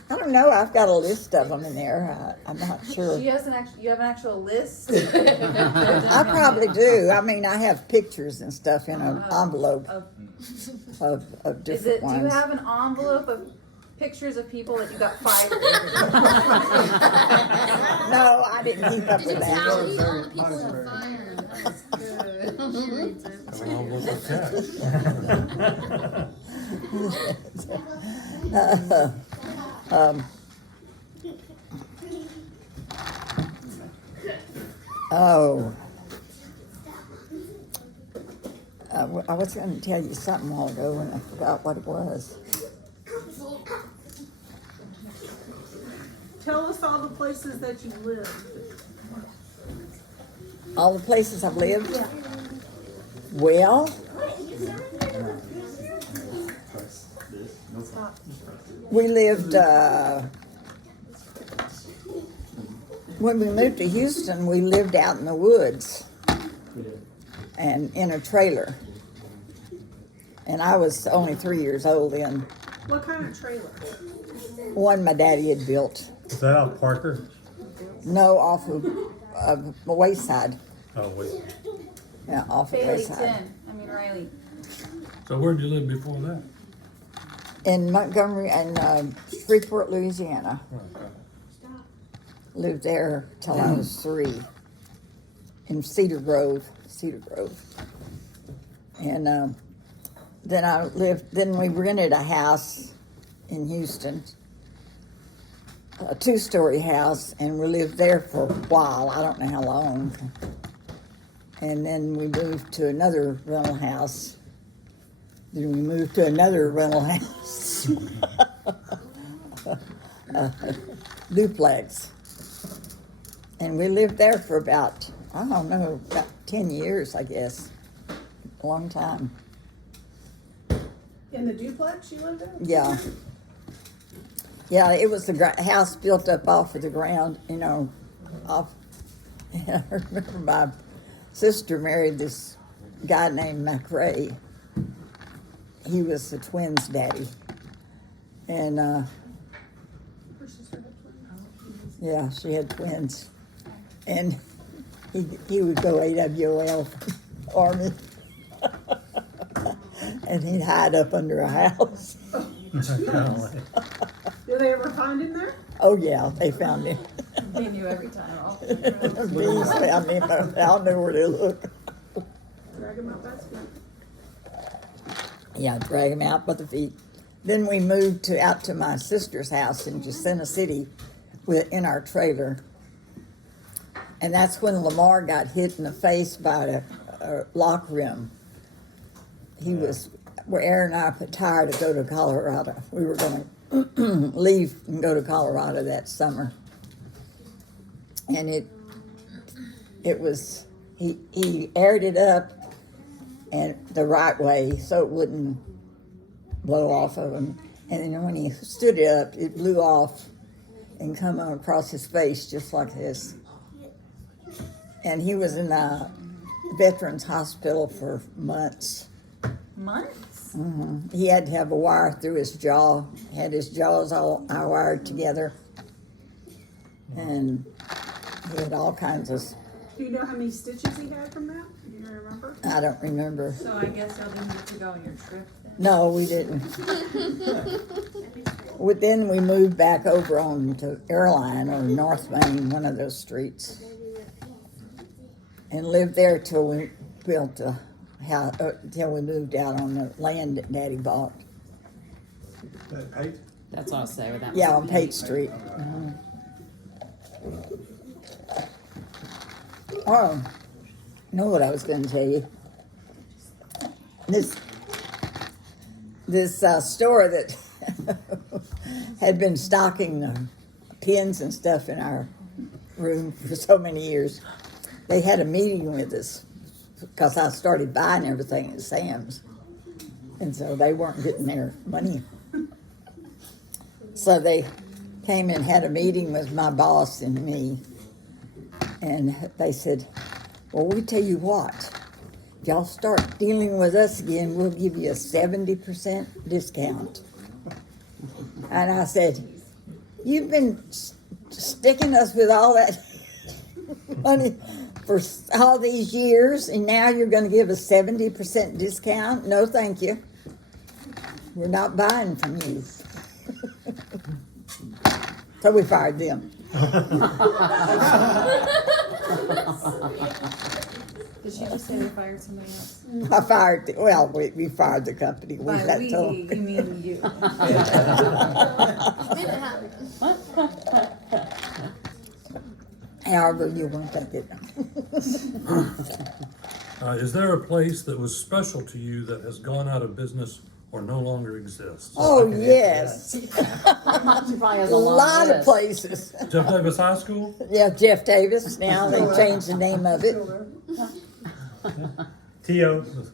I don't know. I've got a list of them in there. I'm not sure. She has you have an actual list? I probably do. I mean, I have pictures and stuff in an envelope of different ones. Do you have an envelope of pictures of people that you got fired? No, I didn't keep up Did you with that. tally all the people that fired? That's good. well, look at that. I was going to tell you something a while ago and I forgot what it was. Tell us all the places that you lived. All the places I've lived? Well, we lived, when we moved to Houston, we lived out in the woods and in a trailer. And I was only 3 years old then. What kind of trailer? One my daddy had built. Is that out Parker? No, off of Wayside. Oh, wait. Yeah, off of Bailey Wayside. Riley. So where'd you live before that? In Montgomery and Shreveport, Louisiana. Lived there till I was 3. In Cedar Grove. And then we rented a house in Houston, a 2-story house, and we lived there for a while. I don't know how long. And then we moved to another rental house. Then we moved to another rental house. Duplex. And we lived there for about, I don't know, about 10 years, I guess. A long time. In the duplex you lived in? Yeah. Yeah, it was the house built up off of the ground, off. I remember my sister married this guy named McRae. He was the twins' daddy. And, yeah, she had twins. And he would go AWOL Army. And he'd hide up under a house. Did they ever find him there? Oh, yeah, they found him. They knew every time. Bees found him. I don't know where to look. Drag him out, that's good. Yeah, drag him out by the feet. Then we moved out to my sister's house in Jacinta City in our trailer. And that's when Lamar got hit in the face by a lock rim. Where Aaron and I put tired to go to Colorado. We were going to leave and go to Colorado that summer. And he aired it up and the right way so it wouldn't blow off of him. And then when he stood it up, it blew off and come on across his face just like this. And he was in a veterans hospital for months. Months? Mm-hmm. He had to have a wire through his jaw, had his jaws all wired together. And he had all kinds of, Do you know how many stitches he had from that? Do you remember? I don't remember. So I guess y'all didn't get to go on your trip then? No, we didn't. Then we moved back over on to Airline or North Main, one of those streets. And lived there till we built a house, till we moved out on the land that Daddy bought. That Pate? That's what I say. That Yeah, was on me. Pate Street. Oh, know what I was going to tell you? This store that had been stocking pins and stuff in our room for so many years. They had a meeting with us because I started buying everything at Sam's. And so they weren't getting their money. So they came and had a meeting with my boss and me. And they said, well, we tell you what, if y'all start dealing with us again, we'll give you a 70% discount. And I said, you've been sticking us with all that money for all these years, and now you're going to give a 70% discount? No, thank you. We're not buying from you. So we fired them. Did she just say they fired somebody else? I fired, we fired the company. We By got we, told. you mean you. However you want to take it. Is there a place that was special to you that has gone out of business or no longer exists? Oh, yes. She probably has A lot of list. places. Jeff Davis High School? Yeah, Jeff Davis. Now they changed the name of it. Tio's,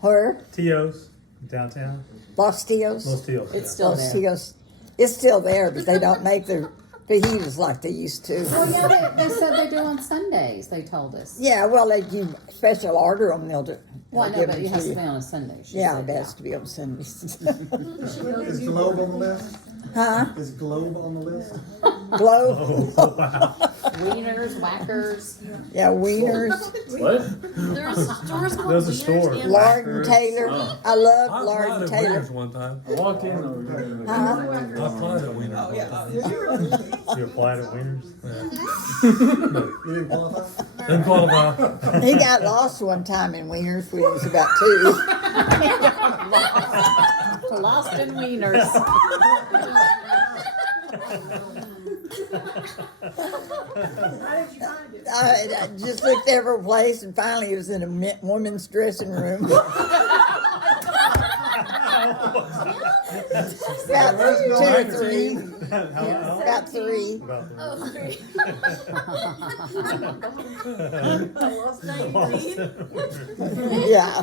Where? Tio's, downtown. Los Tios? Los Tio's. It's still Los there. Tios. It's still there, but they don't make the fajitas like they used to. Well, yeah, they said they do on Sundays. They told us. Yeah, well, they do special order them. They'll do. Well, I they'll know, give but them it has to to you. be on a Sunday. She Yeah, said, it has to be on Sundays. Is Globe on the list? Huh? Is Globe on the list? Globe? Oh, wow. Wieners, whackers. Yeah, Wieners. What? There's stores called There's a Wieners store. and Lord and Whackers. Taylor. Oh. I love I Lord applied and at Taylor. Wieners one time. I walked in over Huh? I applied at Wieners one time. You applied at Wieners? You didn't qualify? Didn't qualify. He got lost one time in Wieners when he was about 2. Lost in Wieners. How did you find it? I just looked every place and finally it was in a woman's dressing room. About 2 or 3. About 3. About Oh, great. Yeah.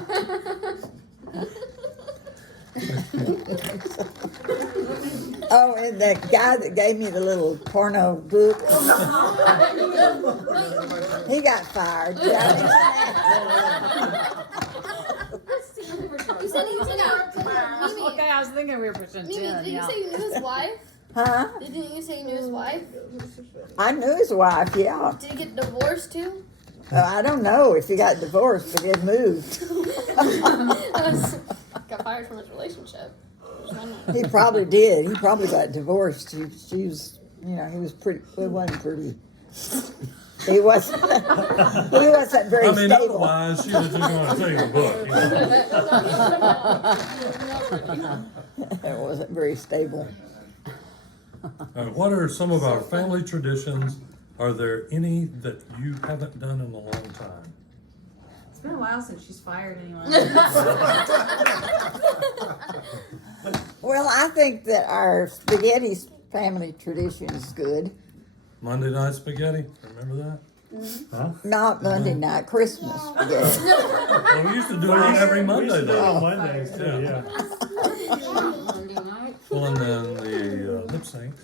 Oh, and the guy that gave me the little porno book, he got fired. You said he was Okay, I was thinking we were pushing 10. Did you Yeah. say you knew his wife? Huh? Didn't you say you knew his wife? I knew his wife, yeah. Did he get divorced too? I don't know if he got divorced, but he had moved. Got fired from his relationship. He probably did. He probably got divorced. She was, he was pretty, it wasn't pretty. He wasn't. He wasn't very I mean, stable. otherwise, she was just gonna take a book, you know. It wasn't very stable. What are some of our family traditions? Are there any that you haven't done in a long time? It's been a while since she's fired anyone. Well, I think that our spaghetti family tradition is good. Monday night spaghetti, remember that? Huh? Not Monday night, Christmas spaghetti. Well, we used to do it every We Monday used to do it though. on Mondays too, yeah. Monday night. Well, and then the lip sync.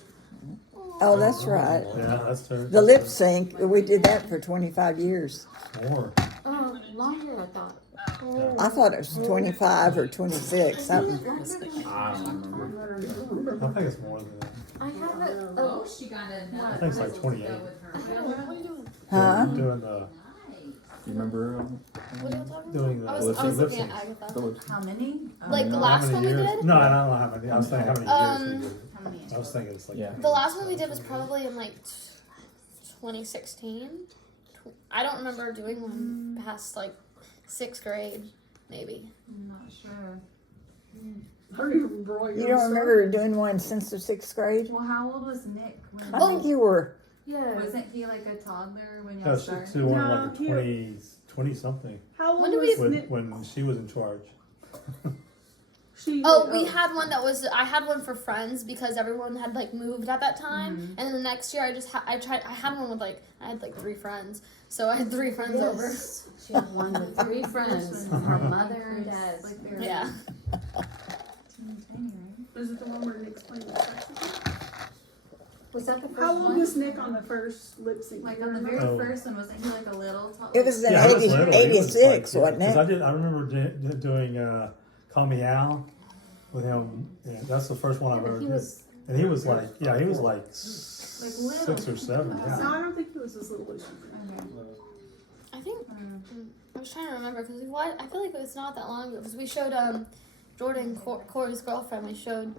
Oh, that's right. Yeah, that's true. The lip sync, we did that for 25 years. More. Oh, longer, I thought. I thought it was 25 or 26, something. I think it's more than that. I have it. Oh, she got it. I think it's like 28. Huh? Doing the, You remember? What are you talking doing about? the I was lip looking sync. at Agatha. How many? Like the How last many one we years? did? No, I don't know how many. I was thinking how many years we did. How many? I was thinking it's like. Yeah. The last one we did was probably in like 2016. I don't remember doing one past like 6th grade, maybe. I'm not sure. I don't even remember what You don't remember doing one since the 6th grade? Well, how old was Nick when? I think you were. Yeah. Wasn't he like a toddler when No, y'all she started? won No, like a he- 20 something How old When did was we- Nick? when she was in charge. She Oh, we had one that was. I had one for friends because everyone had like moved at that time, Mm-hmm. and then the next year I just I had one with like I had like 3 friends, so I had 3 friends over. She had one with 3 friends, her mother and dad. Like they were Yeah. teeny tiny, right? Was it the one where Nick's playing the saxophone? Was that the first How old one? was Nick on the first lip sync? Like on the very Oh. first one, wasn't he like a little tall? It was in Yeah, he was 80, little. He was 86, like, wasn't 'cause it? I remember doing Call Me Al with him. Yeah, that's the first one I Yeah, but ever he did. was- And he was like, yeah, he was like little. 6 or 7. No, Yeah. I don't think he was as little as you think. Okay. I think I don't know. I was trying to remember because I feel like it was not that long ago because we showed Jordan Corey's girlfriend. We showed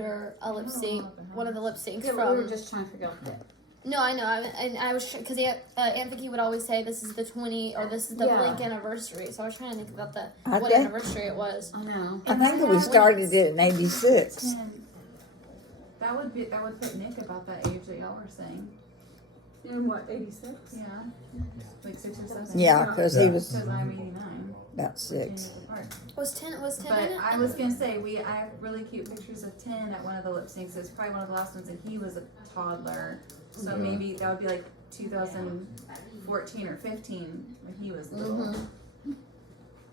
her a lip sync, one of the lip syncs Yeah, we from. were just trying to figure out that. No, I know, and I was because Aunt Vicky would always say this is the 20 or this is the Yeah. Blink anniversary. So I was trying to think about I what think- anniversary it was. I know. I think that we started it in 86. 10. That would put Nick about that age that y'all were saying. In what, 86? Yeah. Like 6 or 7. Yeah, because he Yeah. was Because I'm 89. about 10 6. years apart. Was 10 But in it? I was gonna say I have really cute pictures of 10 at one of the lip syncs. It's probably one of the last ones, and he was a toddler. So Yeah. maybe that would be like 2014 or 15 when he was little. Mm-hmm.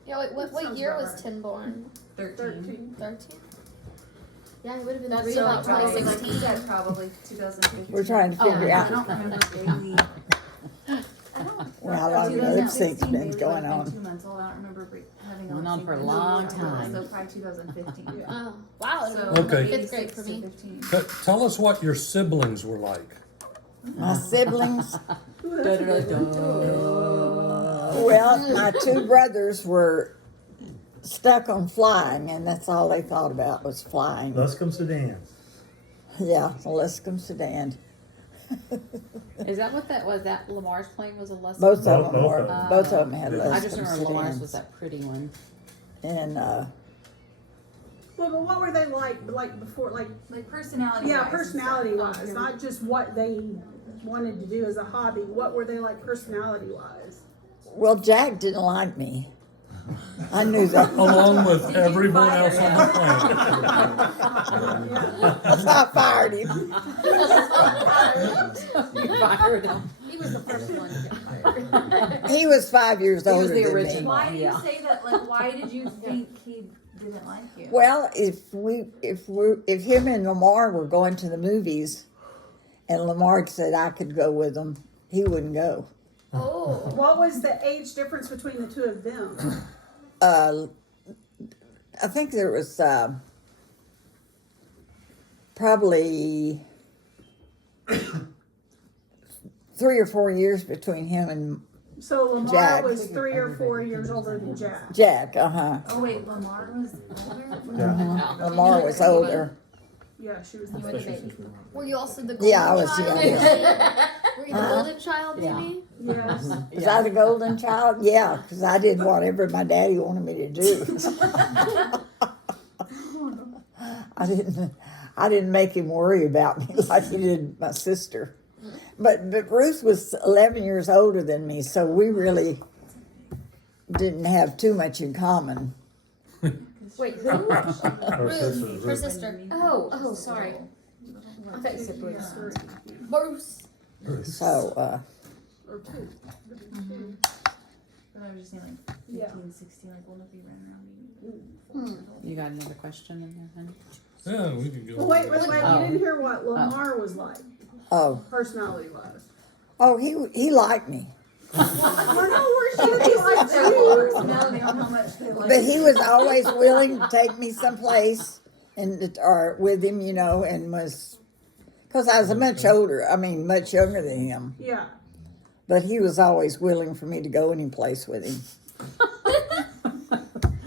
Yeah, wait, what Sounds year about was right. 10 born? 13. 13? Yeah, it would have been That's 3 so like probably, Like you 2016. said, probably 2015. We're trying to Oh, figure I out don't remember Bailey. I don't. well, how long the lip sync's 2016 been Bailey going would've been on. 2 months old. I don't remember having a Went lip on sync for a when long she was little, time. So probably 2015. Oh, wow. It So would have been Okay. 5th grade for me. 15. Tell us what your siblings were like. My siblings, Ooh, that's a good one. well, my 2 brothers were stuck on flying, and that's all they thought about was flying. Luscombe Sedan. Yeah, Luscombe Sedan. Is that what that was? That Lamar's plane was a lesson? Both of Both them of were. them. Both of them had I I just Luscombe remember Lamar's sedans. was that pretty one. And Well, but what were they like before, like, Like personality. yeah, wise and personality stuff. wise, not just what they wanted to do as a hobby. What were they like personality wise? well, Jack didn't like me. I knew that. Along with everyone else on the planet. So I fired him. You fired him. He was the first one to get fired. He was 5 years He was older the than me. original. Why do you Yeah. say that? Like, why did you think he didn't like you? Well, if him and Lamar were going to the movies, and Lamar said I could go with them, he wouldn't go. Oh. What was the age difference between the 2 of them? I think there was probably 3 or 4 years between him and So Lamar Jack. was 3 or 4 years older than Jack. Jack. Oh wait, Lamar was older. Yeah. Lamar was older. Yeah, she was You the were the Especially baby. since we weren't. Were you also the golden Yeah, I was the child? youngest. Were you the golden child, Yeah. maybe? Yes. Was I the golden child? Yeah, because I did whatever my daddy wanted me to do. I didn't make him worry about me like he did my sister. But Ruth was 11 years older than me, so we really didn't have too much in common. Wait, who? Her Ruth, sister, her Ruth. sister. Oh, sorry. I thought you said Bruce. Bruce. So, Or two. But I was just saying like Yeah. 15, 16, like we'll not be running around. You got another question in there, honey? Yeah, we can go. Well, wait, Oh. you didn't hear what Lamar was like, oh, personality-wise. he liked me. Or no, where's she like you? Personality on how much they like. But he was always willing to take me someplace or with him, you know, and was, because I was much younger than him. Yeah. But he was always willing for me to go any place with him.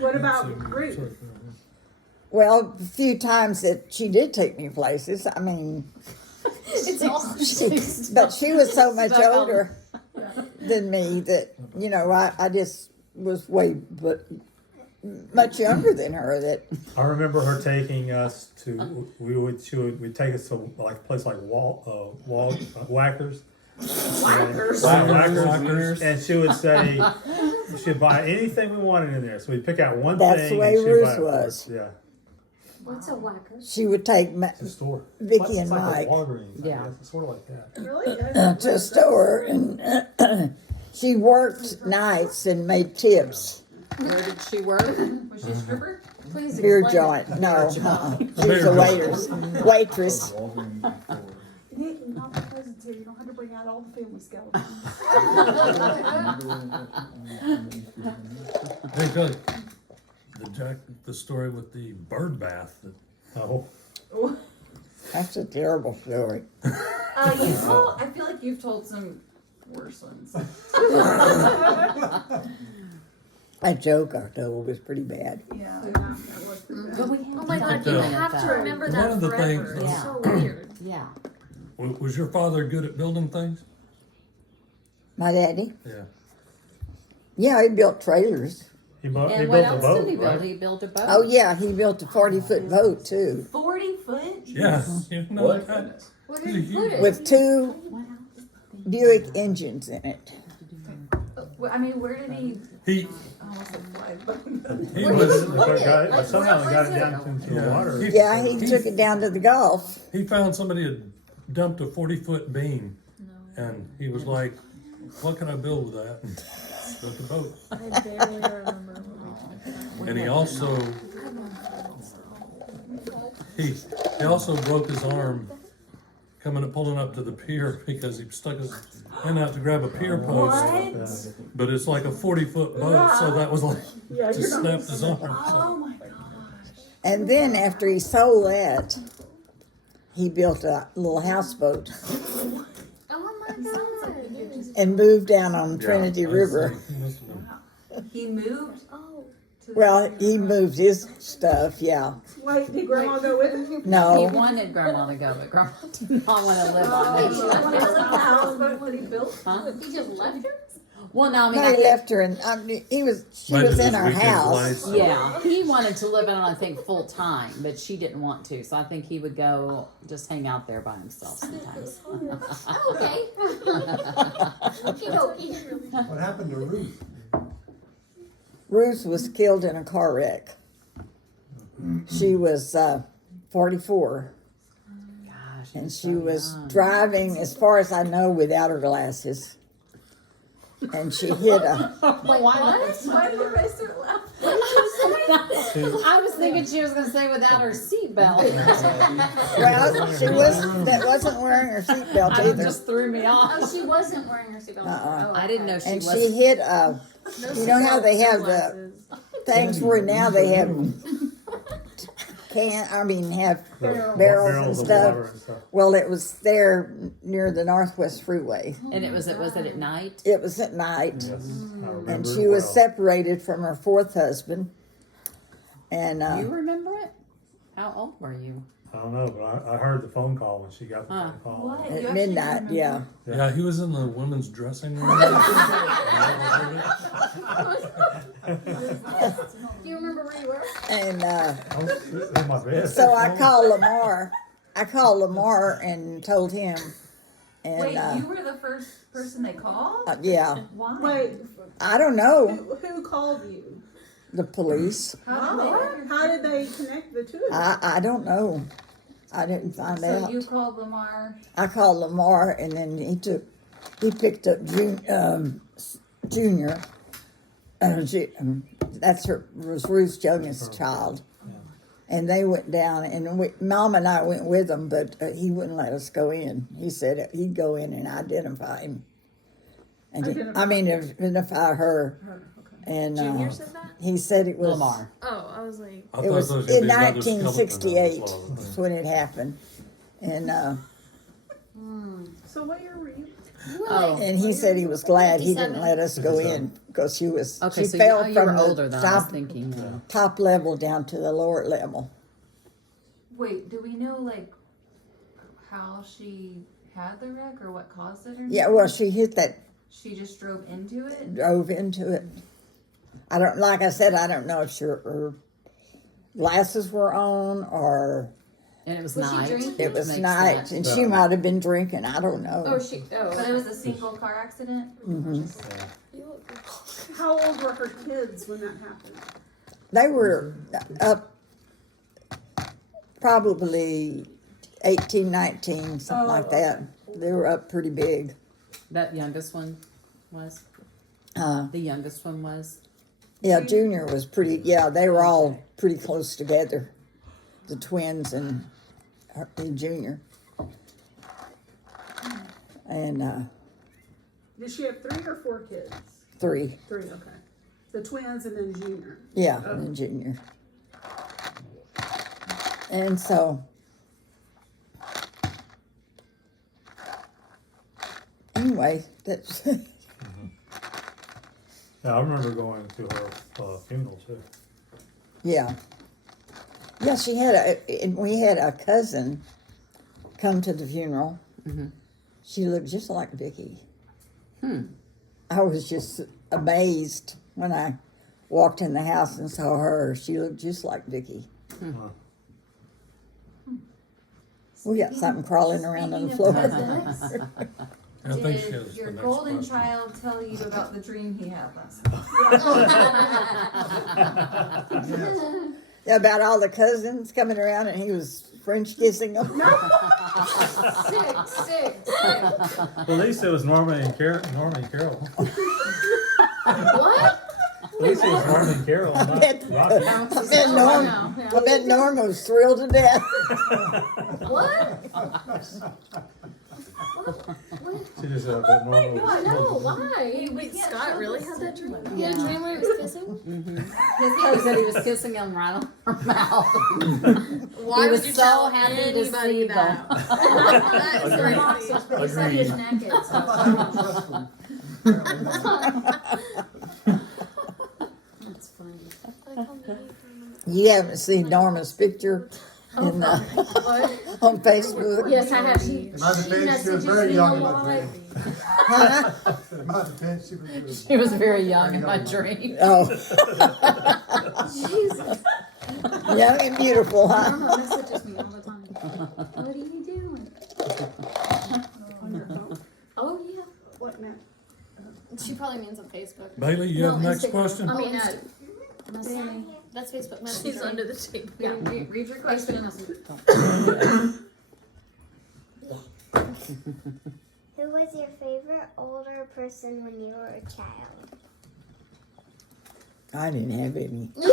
What about Ruth? Well, a few times that she did take me places. I mean, It's all. but she was so much Stuck on- older than me that, you know, I just was much younger than her. That I remember her taking us to. We'd take us to like a place like Whackers. Whackers. And she would say she'd buy anything we wanted in there. So we'd pick out one That's thing. the way and she'd Ruth buy it for was. us. Yeah, What's a whacker? she would take it's a store. Vicky It's and like Mike a Walgreens. I Yeah. guess. It's sort of like that. Really? to a store, and she worked nights and made tips. Where did she work? Was she a stripper? Please Beer explain joint. No, she was Beer a waitress. Nick, not the presents here, you don't have to bring out all the family skeletons. Hey, Doug, the story with the bird bath. Oh, That's a terrible story. I feel like you've told some worse ones. That joke I told was pretty bad. Yeah. But we have Oh my god, think, you uh, have to remember that one of the forever. things- It's Yeah. so weird. Yeah. Was your father good at building things? My daddy? Yeah. Yeah, he built trailers. he And built what a else boat, did he build? right? He built a boat. Oh yeah, he built a 40-foot boat too, 40 foot? Yeah. You know What? that? Where did you put it? with 2 Buick engines in it. I mean, where did he? He I almost said fly, but he Where was. did you put it? But Like, somehow where they got was it down into the Yeah. water. Yeah, he took it down to the Gulf. He found somebody had dumped a 40-foot beam, and he was like, "What can I build with that?" And built the boat. I barely remember what we talked about. And he also broke his arm pulling up to the pier because he stuck his hand out to grab a pier post. But it's like a 40-foot boat, so that was like Yeah, just you're not. snapped his arm. So. oh my gosh. And then after he sold that, he built a little houseboat Oh my god. and moved down on Trinity River. He moved. Oh. Well, he moved his stuff, yeah. Wait, did Grandma go with him? He No, wanted Grandma to go, but Grandma did not want to live on He it. wanted to live in the houseboat that he built. Huh? He just left her? Well, no, I mean, no, I he think, left her, and she was Maybe in this our weekend house. place. yeah, he wanted to live in it, I think, full time, but she didn't want to. So I think he would go just hang out there by himself sometimes. Oh, okay. Okey-dokey. What happened to Ruth? Ruth was killed in a car wreck. She was 44, Gosh, and was she so was young. driving, as far as I know, without her glasses. And she hit a. Why did you guys start laughing? I was thinking she was going to say without her seatbelt. Well, she wasn't wearing her seatbelt It either. just threw me off. Oh, she wasn't wearing her seatbelt. Uh-uh. Oh, I didn't know she And was. she hit a. You know how they have the things where now they have barrels and of stuff. water and stuff. Well, it was there near the Northwest Freeway. And was it at night? It was at night, Yes, I remember and it she was well. separated from her 4th husband. And You remember it? How old were you? I don't know, but I heard the phone call when she got the Huh. phone call. What? You At actually midnight, remember? yeah. Yeah, he was in the women's dressing room. Do you remember where you were? And I was in my bed. so I called Lamar. I called Lamar and told him. And Wait, you were the first person they called? yeah, Why? Wait, I don't know who called you? the police. How did they connect the two of you? I don't know. I didn't find So out. you called Lamar. I called Lamar, and then he picked up Junior. That's was Ruth's youngest child, and they went down, and Mom and I went with them, but he wouldn't let us go in. He said he'd go in and identify him, and identify her. And Junior said that? he said it was Lamar. Oh, I was like, I It thought was those would in be another 1968 skeleton. is when it happened, and So what year were you? Oh, and he said he was glad he didn't 57. let us go in because she was okay. she So fell you from were the older than I was top, thinking. Yeah. top level down to the lower level. Wait, do we know like how she had the wreck or what caused it? Or Yeah, anything? well, she hit that, She just drove into it. drove into it. I don't, like I said, I don't know if her glasses were on or And it was, Was she night. drinking? it was Makes night, sense. and she might have been drinking. I don't know. Oh, she. But Oh. it was a single car accident. You look. How old were her kids when that happened? They were up probably 18, 19, something like that. They were up pretty big. That youngest one was. The youngest one was. Yeah, Junior was pretty, yeah, they were all pretty close together. The twins and Junior. And Did she have 3 or 4 kids? 3. 3, okay. The twins and then Junior. Yeah, and then Junior. And so, anyway, that's, Yeah, I remember going to her funeral too. yeah. Yeah, she had and we had a cousin come to the funeral. She looked just like Vicky. I was just amazed when I walked in the house and saw her. She looked just like Vicky. We got something crawling around on the floor. I think she has Did your the next golden question. child tell you about the dream he had last night? Yeah, about all the cousins coming around and he was French kissing them. Sick. Well, at least it was Norman and Carol. What? At least it was Norman and Carol, not bet- Rocky. I bet Norm was thrilled to death. What? She just said that Norman was. No, why? wait, Scott really had that dream? You had a dream where he was kissing? He said he was kissing him right on her mouth. Why He would was you so tell happy to anybody see that? That is crazy. He said he was naked. So. That's funny. You haven't seen Norma's picture in, on Facebook? Yes, I have. She In my defense, she was messages very me young a in my lot. dream. Huh? In my defense, she was very She was very young in my dream. Oh, Jesus. young and beautiful, huh? Mama messages me all the time. What are you doing? On your phone? Oh yeah. What now? She probably means on Facebook. Bailey, you have No, next Instagram. question? I mean, that's Facebook Messenger. She's under the table. Yeah, read your question. Who was your favorite older person when you were a child? I didn't have any. You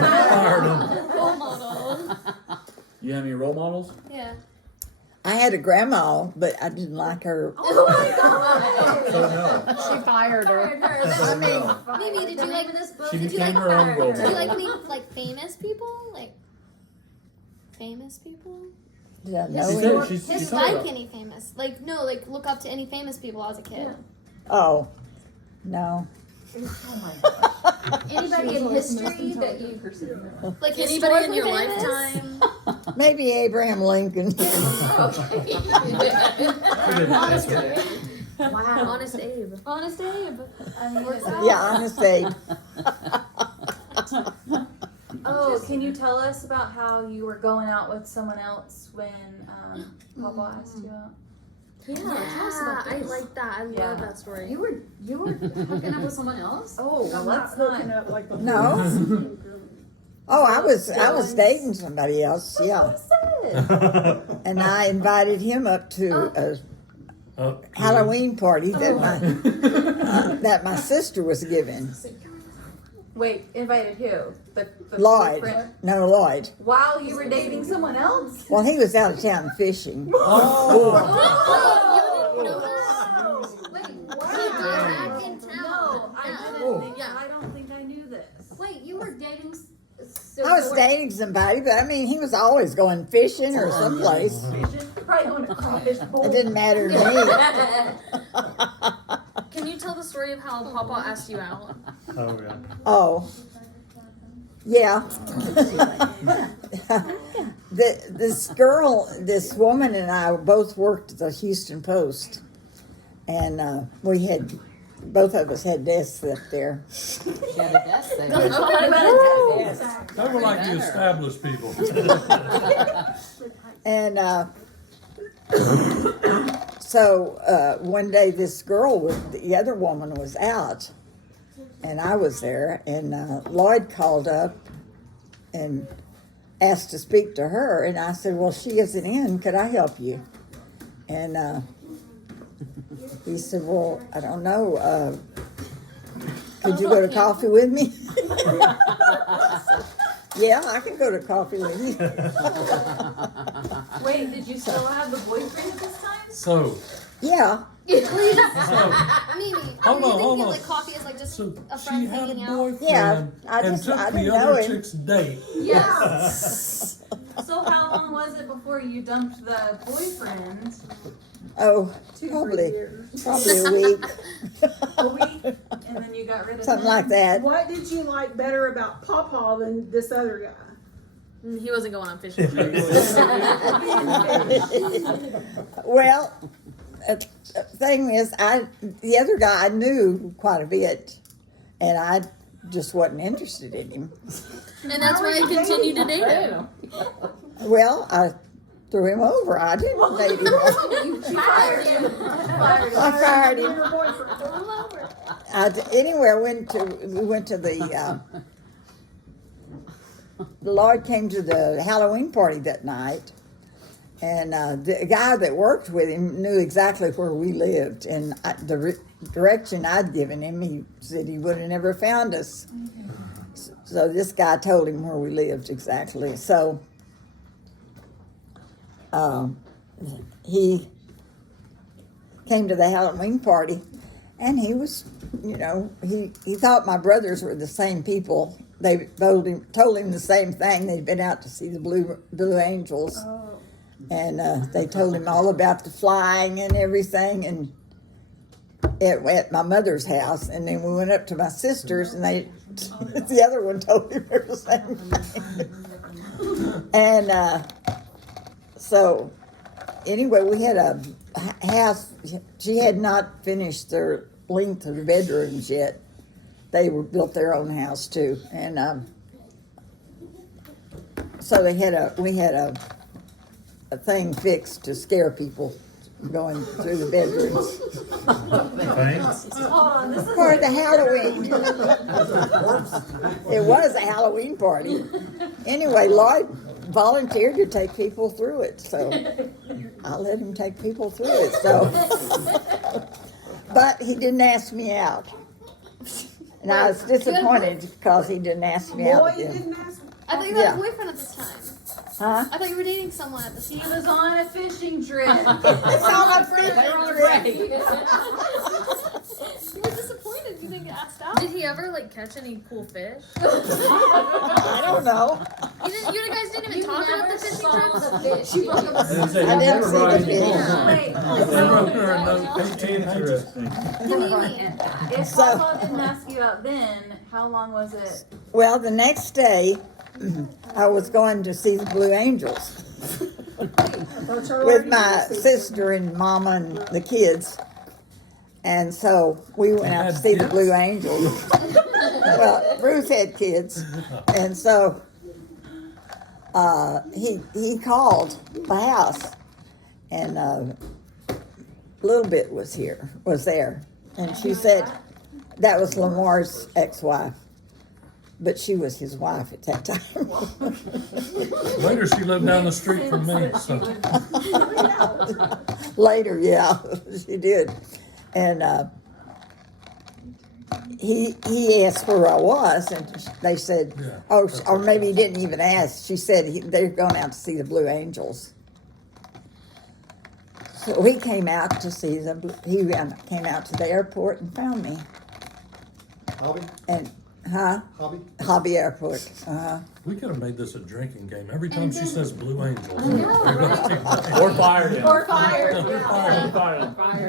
fired him. Role model. You have any role models? Yeah. I had a grandma, but I didn't like her. Oh my god. So no. She fired her. Mimi, did you like this book? She Did you became like her own role Did you like model. any famous people? Like famous people? Did I She know said any? she's Just talking like about- any famous. Like no, like look up to any famous people as a kid. Oh, no. Oh my gosh. Anybody in history that you Like Anybody in your historically famous? lifetime? Maybe Abraham Lincoln. Honest Abe. Wow. Honest Abe. Honest Abe. I mean, Yeah, honest Abe. oh, can you tell us about how you were going out with someone else when Papa asked you out? Yeah, tell us about I like that. I Yeah. love that story. you were hooking up with someone else? Oh, well, I'm let's not hooking not. up like the No. Oh, I was dating somebody else, yeah. And I invited him up to a Halloween party that my sister was giving. Wait, invited who? The Lloyd. friend? No, Lloyd. While you were dating someone else? Well, he was out of town fishing. Back in town. No, I didn't. Yeah, I don't think I knew this. Wait, you were dating. I was dating somebody, but I mean, he was always going fishing or someplace. Probably going to crawfish bowl. It didn't matter to me. Can you tell the story of how Papa asked you out? Oh, yeah. Oh, yeah. This woman and I both worked at the Houston Post, and we had, both of us had desks up there. She had a desk there. They were like the established people. And so one day this girl, the other woman was out, and I was there, and Lloyd called up and asked to speak to her, and I said, well, she isn't in, could I help you? And he said, well, I don't know, could you go to coffee with me? Yeah, I can go to coffee with you. Wait, did you still have the boyfriend at this time? So, Yeah. Mimi, hold on, hold on. like coffee is like just So a she friend had a hanging out. boyfriend Yeah, I and just- took I the didn't know other him. chick's date. Yes. So how long was it before you dumped the boyfriend? Oh, 2-3 probably years. a week, A week, and then you got rid of something him? like that. What did you like better about Pawpaw than this other guy? He wasn't going on fishing trips. Well, the thing is, the other guy I knew quite a bit, and I just wasn't interested in him. And that's why I continued to date him. Well, I threw him over. I didn't date him. You fired him. I fired him. Your boyfriend. Anyway, we went to the Lloyd came to the Halloween party that night, and the guy that worked with him knew exactly where we lived, and the direction I'd given him, he said he would have never found us. So this guy told him where we lived exactly. So he came to the Halloween party, and he was, he thought my brothers were the same people. They told him the same thing. They'd been out to see the Blue Angels, and they told him all about the flying and everything, and at my mother's house. And then we went up to my sister's, and the other one told him the same thing. And so anyway, we had a house. She had not finished their length of the bedrooms yet. They built their own house too, and so we had a thing fixed to scare people going through the bedrooms Thanks. Hold on, this is for the Halloween. It was a Halloween party. Anyway, Lloyd volunteered to take people through it, so I let him take people through it. So, but he didn't ask me out. And I was disappointed because he didn't ask me out Boy, you again. didn't ask. I thought you had a boyfriend at this time. Huh? I thought you were dating someone at this He time. was on a fishing trip. It's on a fishing trip. You were disappointed. You think passed out. Did he ever like catch any cool fish? I don't know. You guys didn't even talk about the fishing trips. And say, I you didn't never see brought the any video. home, huh? Wait, if Papa didn't ask you out then, how long was it? Well, the next day, I was going to see the Blue Angels with my sister and mama and the kids. And so we went out to see the Blue Angels. Well, Bruce had kids. And so he called the house, and Little Bit was there. And she said that was Lamar's ex-wife. But she was his wife at that time. Later, she lived down the street from me, so. Later, yeah, she did. And he asked where I was, and they said, Yeah, oh, or maybe he didn't even ask. She said they're going out to see the Blue Angels. So he came out to see them. He came out to the airport and found me. Hobby? And Hobby? Hobby Airport. We could have made this a drinking game. Every time she says Blue Angels. Or fired him. Or fired.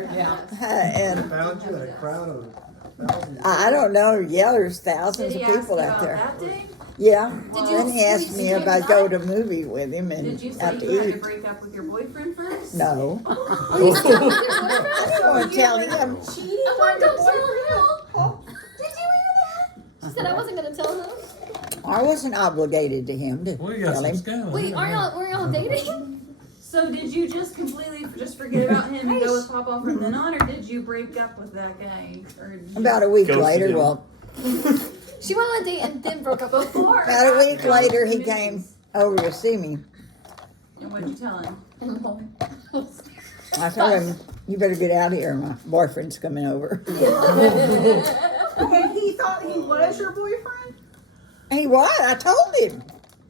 And Found you in a crowd of thousands. I don't know. Yeah, there's thousands Did he of ask people you out out there. that day? Yeah. Did you Then he asked me if I'd go to a movie with him and Did you say out you to had to eat. break up with your boyfriend first? No. Are you still with your boyfriend? I didn't want to tell him. I'm like, don't tell him. Did you hear that? She said I wasn't gonna tell him. I wasn't obligated to him to We got tell some him. scandal. Wait, were y'all dating? So did you just completely just forget about him and go with Papa from then on, or did you break up with that guy? Or did you- About a week Ghosted later, him. well, She went on a date and then broke up with him. Before. about a week later, he came over to see me. And what'd you tell him? I told him, you better get out of here. My boyfriend's coming over. And he thought he was your boyfriend? He was. I told him.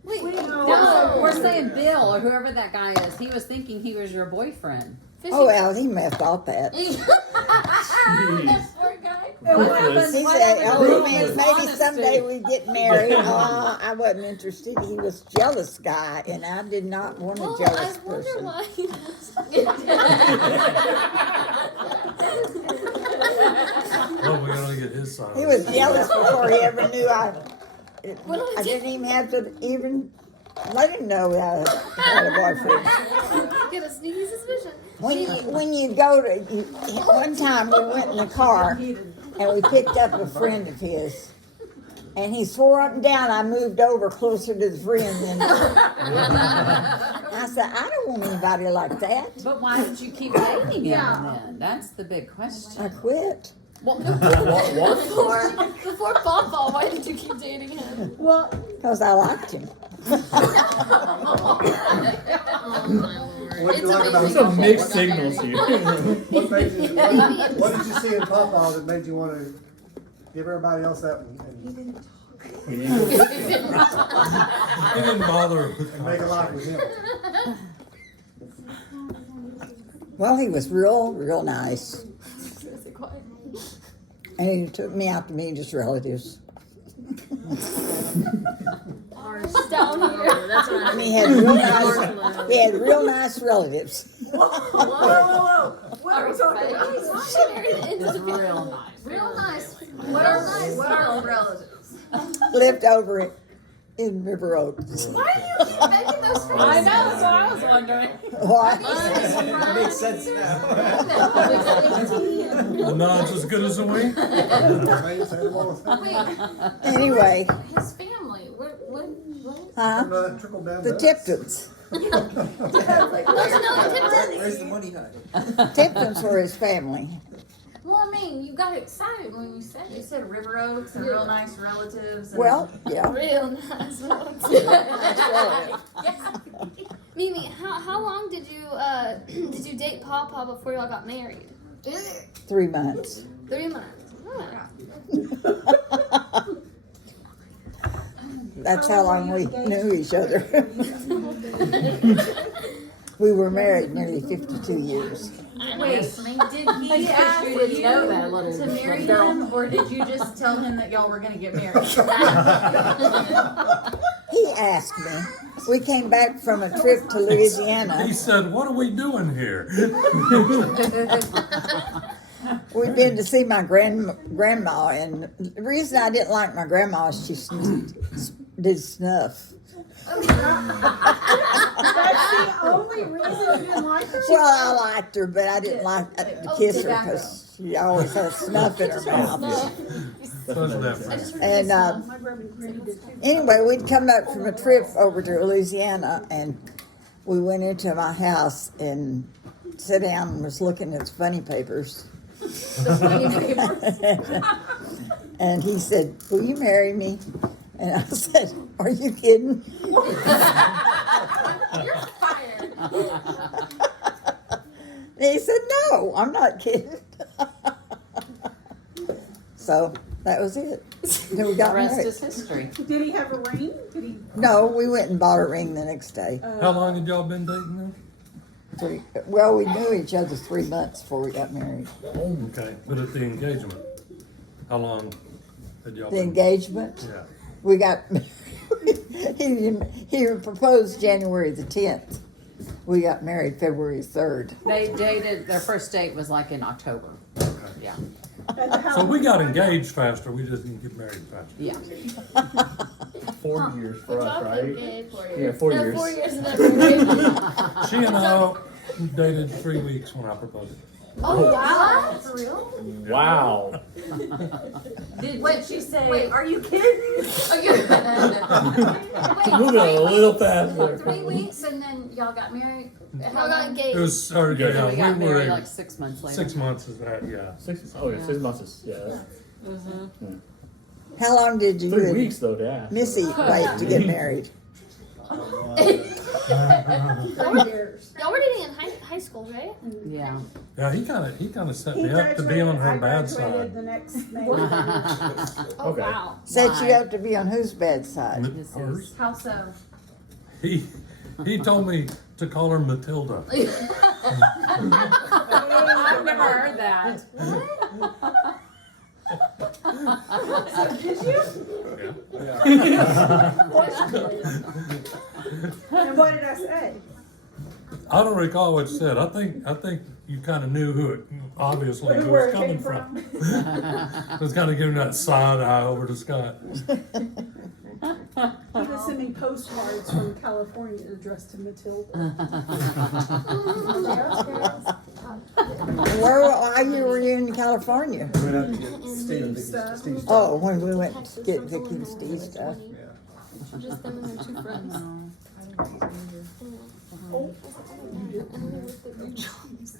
Wait, No, we're saying Bill or whoever that guy is. He was thinking he was your boyfriend. Oh, well, he may have thought that. That poor guy. And what happened? He Why said, not oh, with maybe honesty? someday we get married. Oh, I wasn't interested. He was a jealous guy, and I did not want a Well, jealous I wonder person. why. Oh, we gotta get his side. He was jealous before he ever knew I What did didn't even have to even let him know I had a boyfriend. Get a sneaky suspicion. When you go to, one time we went in the car and we picked up a friend of his. And he swore up and down I moved over closer to the friend than I said, I don't want anybody like that. But why did you keep dating him then? That's the big question. I quit. Well, What? before Papa, why did you keep dating him? Well, Because I liked him. Oh my lord. What'd It's you like about amazing. Some mixed signals here. What made you, what did you see in Papa that made you want to give everybody else that and He didn't bother. and make a life with him? Well, he was real nice. And he took me out to meet his relatives. Down here. That's what And he had real nice relatives. whoa. What are we talking about? She married into the Real nice. real nice. What are relatives? Lived over in River Oaks. Why are you making those faces? I know, that's what I was wondering. What? It makes sense now. The nod's as good as a wink. Anyway, His family. What? huh? Trickle down The to us. Tiptons. Raise the money high. Tiptons were his family. Well, I mean, you got excited when you said You it. said River Oaks and real nice relatives. And Well, yeah. Real nice. Mimi, how long did you date Papa before y'all got married? 3 months. 3 months. That's how long we knew each other. We were married nearly 52 years. Wait, did he ask you you didn't know that little to marry girl. him, or did you just tell him that y'all were gonna get married? He asked me. We came back from a trip to Louisiana. He said, "What are we doing here?" We'd been to see my grandma, and the reason I didn't like my grandma is she did snuff. That's the only reason you didn't like her? Well, I liked her, but I didn't like to kiss her because she always had snuff in her mouth. Such difference. And My grandma did too. anyway, we'd come back from a trip over to Louisiana, and we went into my house and sat down and was looking at funny papers. And he said, "Will you marry me?" And I said, "Are you kidding?" You're fired. And he said, "No, I'm not kidding." So that was it. Then we The got rest married. is history. Did he have a ring? Did he? No, we went and bought a ring the next day. How long had y'all been dating then? Well, we knew each other 3 months before we got married. Okay, but at the engagement, how long had y'all The been? engagement, Yeah. we got he proposed January the 10th. We got married February 3rd. They dated, their first date was like in October. Yeah, So we got engaged faster, we just didn't get married faster. yeah. 4 years for Good us, job, right? babe. 4 Yeah, years. 4 No, years. 4 years and then 4 years. She and I dated 3 weeks when I proposed. Oh, wow. For real? Wow. Did she say? Wait, are you kidding? Moving a little faster. 3 weeks and then y'all got married? Y'all got It engaged. was, or, Yeah, yeah, We got we were, married like 6 months later. 6 months is that, yeah. 6 months is, yeah. How long did you 3 and weeks though, yeah. Missy wait to get married? Y'all were dating in high school, right? Yeah. Yeah, he kinda set He me up to be on her I bad graduated side. the next May. Oh, Okay. wow. Set Why? you up to be on whose bad side? Hers. How so? He told me to call her Matilda. I've never heard that. Did you? Yeah. And what did I say? I don't recall what you said. I think you kind of knew who it obviously who it Where was it coming came from. It was kind of giving that side eye over to Scott. He was sending postcards from California addressed to Matilda. Where are you in California? We went out to get Steve stuff. Oh, when we went to get Vicky and Steve stuff. Just them and their 2 friends.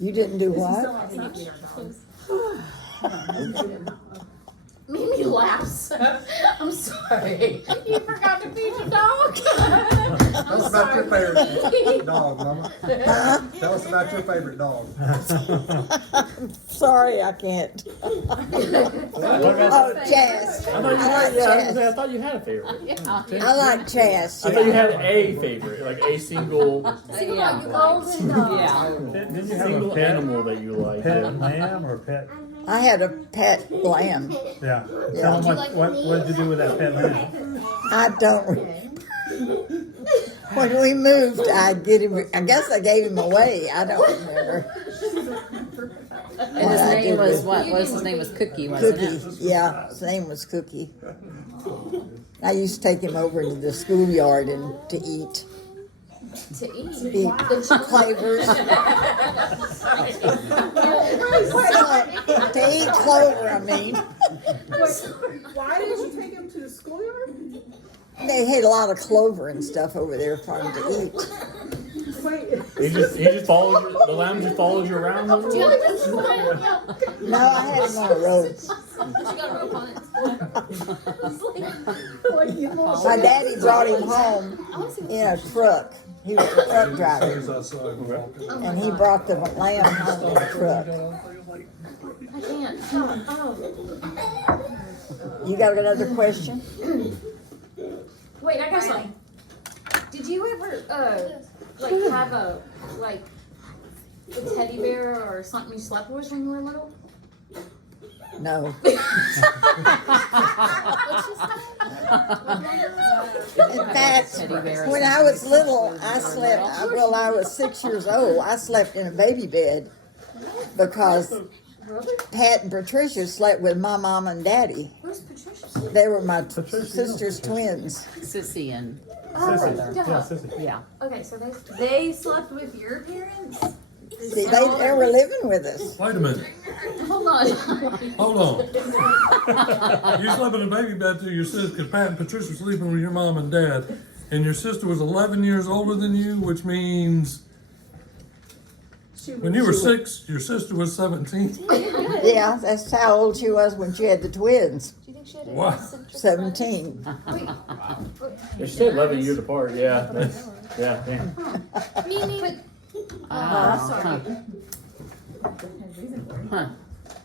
You didn't do what? Made me laugh. I'm sorry. You forgot to feed your dog. Tell us about your favorite dog, Mama. Huh? Tell us about your favorite dog. Sorry, I can't. Oh, Chaz. I thought you had, yeah, I was gonna say, I thought you had a favorite. I like Chaz. I thought you had a favorite, like a single Yeah. Golden dog. Yeah. Didn't you have a single pet, animal that you like. pet Yeah. lamb or pet? I had a pet lamb. Yeah. Yeah. Tell them Would you like what me? did you do with that pet lamb? I don't. When we moved, I guess I gave him away. I don't remember. And his I name did was with what? Was his name was Cookie, wasn't Cookie. it? Yeah, his name was Cookie. I used to take him over to the schoolyard and to eat. To eat. Eat clovers. To eat clover, I mean. Why did you take him to the schoolyard? They had a lot of clover and stuff over there for him to eat. Wait, He just follows you, the lamb just follows you around. Do you like this? Yeah. No, I had him on a rope. But you got a rope on it. like you little My daddy brought him home in a truck. He was a truck driver. And he brought the lamb home in a truck. I can't. Oh. You got another question? Wait, I got something. Did you ever, like have a like a teddy bear or something you slept with when you were little? No. In fact, Teddy bear. when I was little, I was 6 years old. I slept in a baby bed because Pat and Patricia slept with my mom and daddy. Where's Patricia? They were my sister's twins. Sissy and Sissy. brother. Yeah, Sissy. Yeah. Okay, so They slept with your parents? See, they were living with us. Wait a minute. hold on. Hold on. You slept in a baby bed to your sister, because Pat and Patricia were sleeping with your mom and dad, and your sister was 11 years older than you, which means when you were 6, your sister was 17. Yeah, that's how old she was when she had the twins. Do you think she had Wow. 17. They stayed 11 years apart. Yeah. Yeah. Meaning, Huh.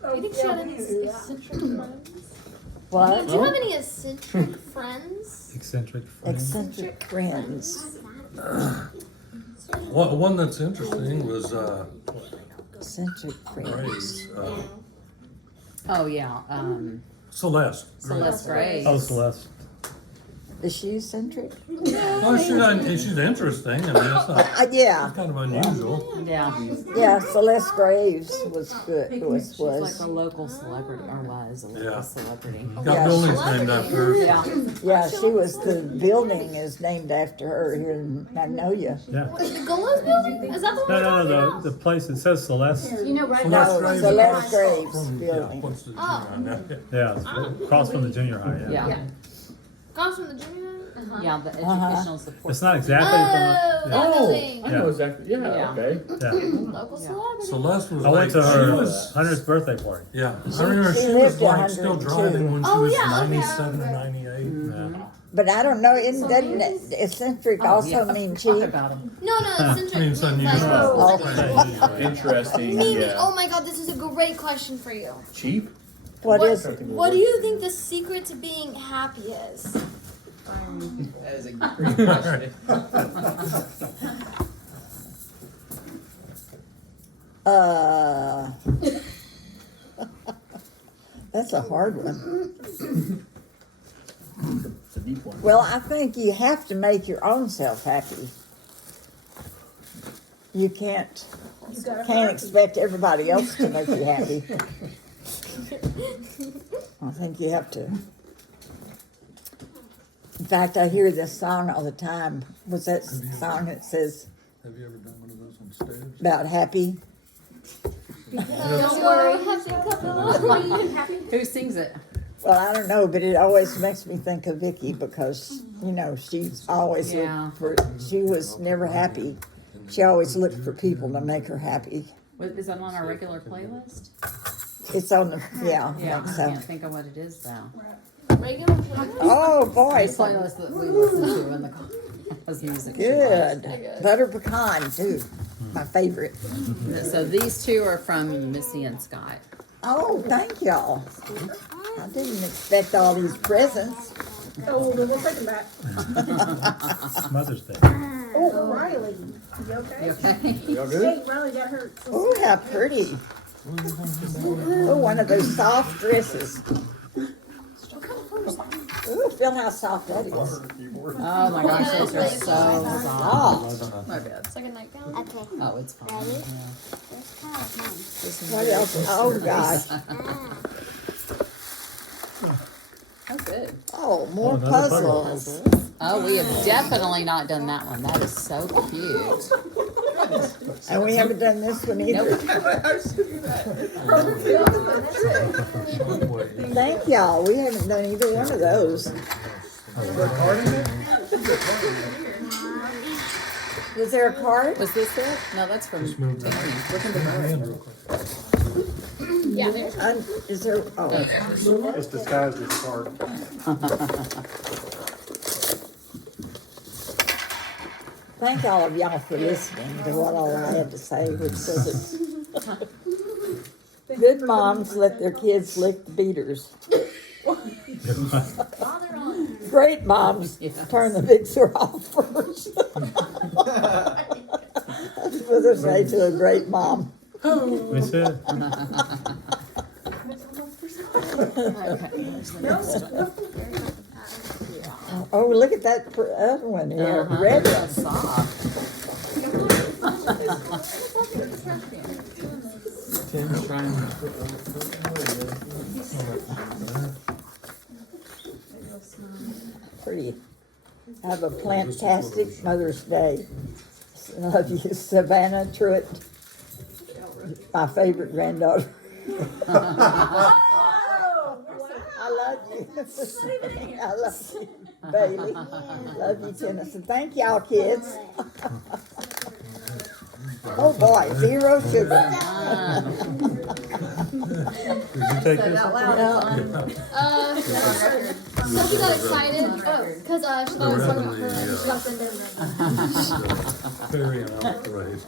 do you think she had any eccentric friends? What? Do you have any eccentric friends? Eccentric friends. Eccentric friends. One that's interesting was Eccentric friends. Grace, Oh yeah. Celeste. Celeste Grace. Oh, Celeste. Is she eccentric? Well, she's interesting. I mean, that's not Yeah. kind of unusual. Yeah. Yeah, Celeste Graves was good. She's like a local celebrity, or was a local Yeah. celebrity. Got Yeah. buildings named after her. Yeah. Yeah, she was, the building is named after her here in Magnolia. Yeah. The Golas building? Is that the one? No, the place, it says Celeste. You know, right Celeste No, Graves Celeste across Graves from- building. what's the Oh. junior high? Yeah, it's across from the junior high, yeah. Yeah. Gone from the junior high? Yeah, the educational support. It's not exactly from Oh, the, that Oh, building. I know exactly. Yeah. Yeah. Okay. yeah. Local Yeah. celebrity. Celeste was I went to she her was, 100th birthday party. yeah, I remember She she was lived like still 102. driving when she Oh, was yeah, okay, 97 or okay. 98. Yeah. But I don't know, doesn't eccentric Oh, also yeah. mean Talk cheap? about 'em. No, eccentric. Means means unusual. like- Interesting. Mimi, Yeah. oh my god, this is a great question for you. Cheap. What is it? What do you think the secret to being happy is? That is a great question. That's a hard one. It's a deep one. Well, I think you have to make your own self happy. You can't expect everybody else to make you happy. I think you have to. In fact, I hear this song all the time. What's that song that says Have you ever done one of those on stairs? about happy? Don't worry. Who sings it? Well, I don't know, but it always makes me think of Vicky because, she's always Yeah. looked for, she was never happy. She always looked for people to make her happy. Is that on our regular playlist? It's on the, yeah, Yeah, I I think so. can't think of what it is now. Regular playlist? Oh, boy, The playlist that we listen to in the car has music. she good. Good. Butter pecan, too, my favorite. likes. So these two are from Missy and Scott. Oh, thank y'all. I didn't expect all these presents. Oh, well, we'll take them back. Mother's Day. Oh, Riley, you okay? You okay? Y'all good? Hey, Riley got hurt. Oh, how pretty. Oh, one of those soft dresses. Ooh, feel how soft that is. Oh my gosh, those are so soft. Soft. My bad. It's like a nightgown. Okay. Oh, it's fine. Ready? Yeah. There's kind of mine. This is What very else? good Oh, stories. gosh. Oh, good. Oh, more Oh, another puzzles. Oh, we have definitely not done that one. That is so cute. And we haven't done this one either. Thank y'all. We haven't done either one of those. Was there a card? Was this it? No, that's from Tammy. Look in the book. Yeah, there's Is there? Oh, It's disguised as a card. thank all of y'all for listening to what all I had to say, which says good moms let their kids lick the beaters. Great moms turn the mixer off first. That's Mother's Day to a great mom. They said. Oh, look at that other one here, red one. Tim's trying to. Pretty. Have a plantastic Mother's Day. Love you, Savannah Truitt, my favorite granddaughter. I love you. I love you, Bailey. Love you, Tennyson. Thank y'all, kids. Oh boy, 0 sugar. Did you take this? Sophie got excited because she thought it was talking about her and she got in Ferry and Elk Parade.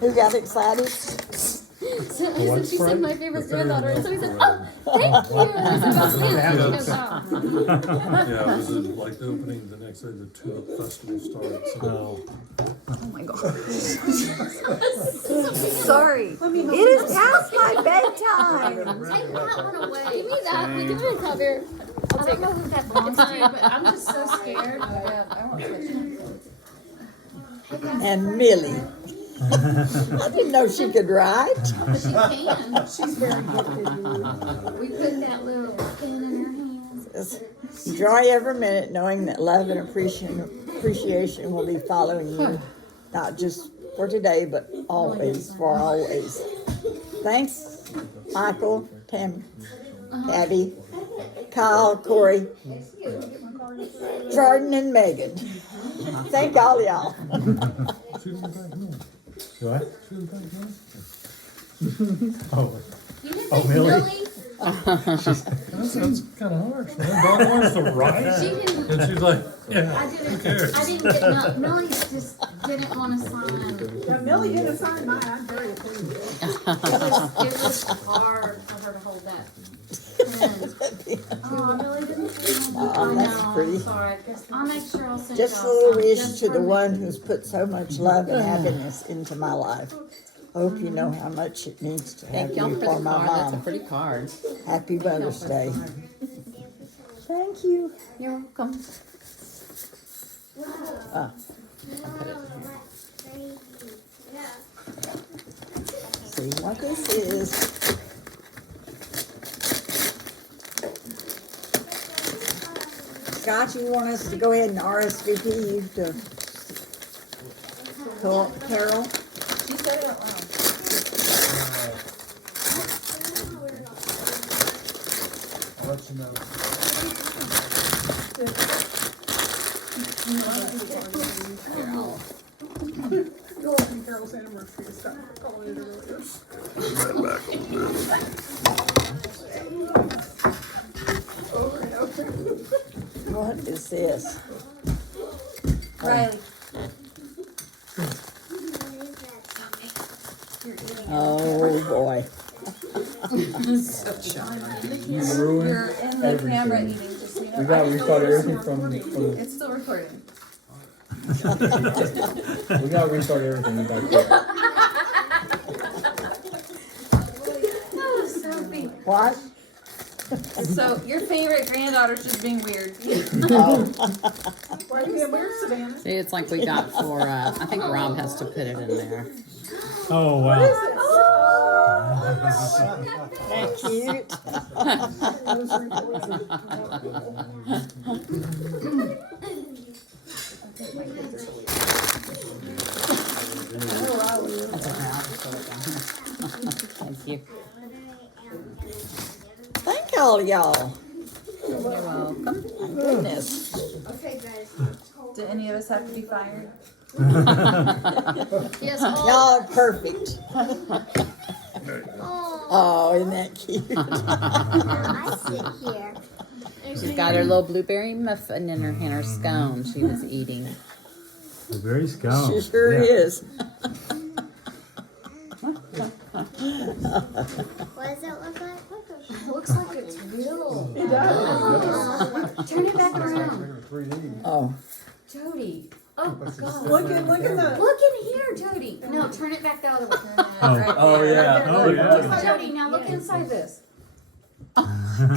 Who got excited? So he said she said my favorite granddaughter, and so he said, "Oh, thank you." It's about me. Yeah, it was like the opening the next day, the Tulip Festival started. So. Oh my God. Sorry. It is past my bedtime. Take that one away. Give me that. Give me the cover. I don't know who that belongs to, but I'm just so scared. I won't switch. And Millie. I didn't know she could write. She can. She's very gifted. We put that little pen in her hands. Enjoy every minute knowing that love and appreciation will be following you, not just for today, but always, for always. Thanks, Michael, Tammy, Abby, Kyle, Corey, Jordan, and Megan. Thank all y'all. What? Oh. You can Oh, say Millie? Millie. That's kind of harsh, man. Dog learns to write. She can. And she's like, yeah, I who didn't. cares? I didn't get Millie just didn't want to sign. Now, Millie didn't sign mine. I'm very appreciative. It was hard for her to hold that. Oh, Millie didn't. Oh, that's pretty. Sorry. I'll make sure I'll send Just a y'all little some, wish just to for the me. one who's put so much love and happiness into my life. Hope you know how much it means to have Thank y'all you for for the my card. That's a mom. pretty card. Happy Mother's Day. Thank you. You're welcome. See what this is. Scott, you want us to go ahead and RSVP you to Carol? She said it out loud. I'll let you know. Go up in Carol's anniversary and start calling it earlier. What is this? Riley. Oh, boy. You ruined You're in the camera everything. eating, just so you know. We got to I restart know everything it's from recording. It's still recording. we got to restart everything back there. Oh, Sophie. What? So, your favorite granddaughter's just being weird. Oh. Why are you being weird, Savannah? See, it's like we got for, I think Rob has to put it in there. Oh, wow. That cute. Thank you. Thank all y'all. You're welcome. My goodness. Do any of us have to be fired? Yes. Y'all are perfect. Oh, isn't that cute? I sit here. She's got her little blueberry muffin in her hand, her scone she was eating. Very scone. She sure Yeah. is. What does it look like? It looks like it's real. It does. Turn it back around. 3D. Oh, Jody. Oh God. Look at the. Look in here, Jody. No, turn it back the other way. Oh, yeah. Oh, yeah. Jody, now look inside this. Gosh. It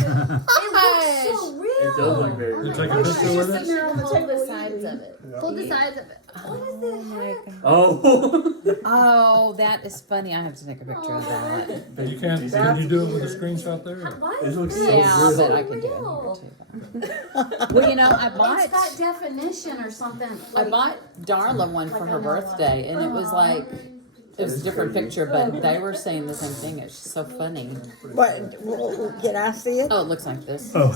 looks so real. It does look very You take a Oh, picture she's with sitting it? there on the Pull table. the sides of it. Pull the sides of it. What the heck? Oh. Oh, that is funny. I have to take a picture of that. You can't, can you do it with a screenshot there? What? It looks so Yeah, I'll real. bet I could do it here too. Well, you know, I It's bought got definition or something. I bought Darla one for her birthday, and it was like it was a different picture, but they were saying the same thing. It's so funny. What? Can I see it? Oh, it looks like this. Oh,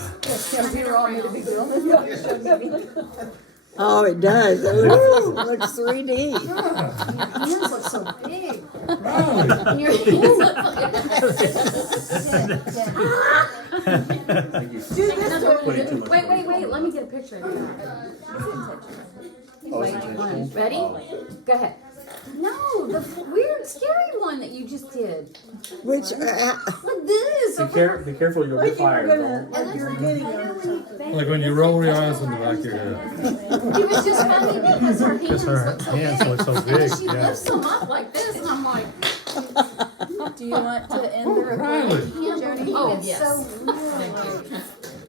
Oh, it does. It looks 3D. Your hands look so big. Riley. And your Thank you. Do this one. Way too much. Wait. Let me get a picture of you. Oh, it's intentional. Ready? Go ahead. No, the weird, scary one that you just did. Which, Like this. Be careful, you'll Like get you were fired. gonna, like you're getting them. Like when you roll your eyes in the back of your head. It was just funny because her hands her look so hands big. look so And big, then she yeah. lifts them up like this, and I'm like, Do you want to end the recording? Riley. oh It's yes. so weird.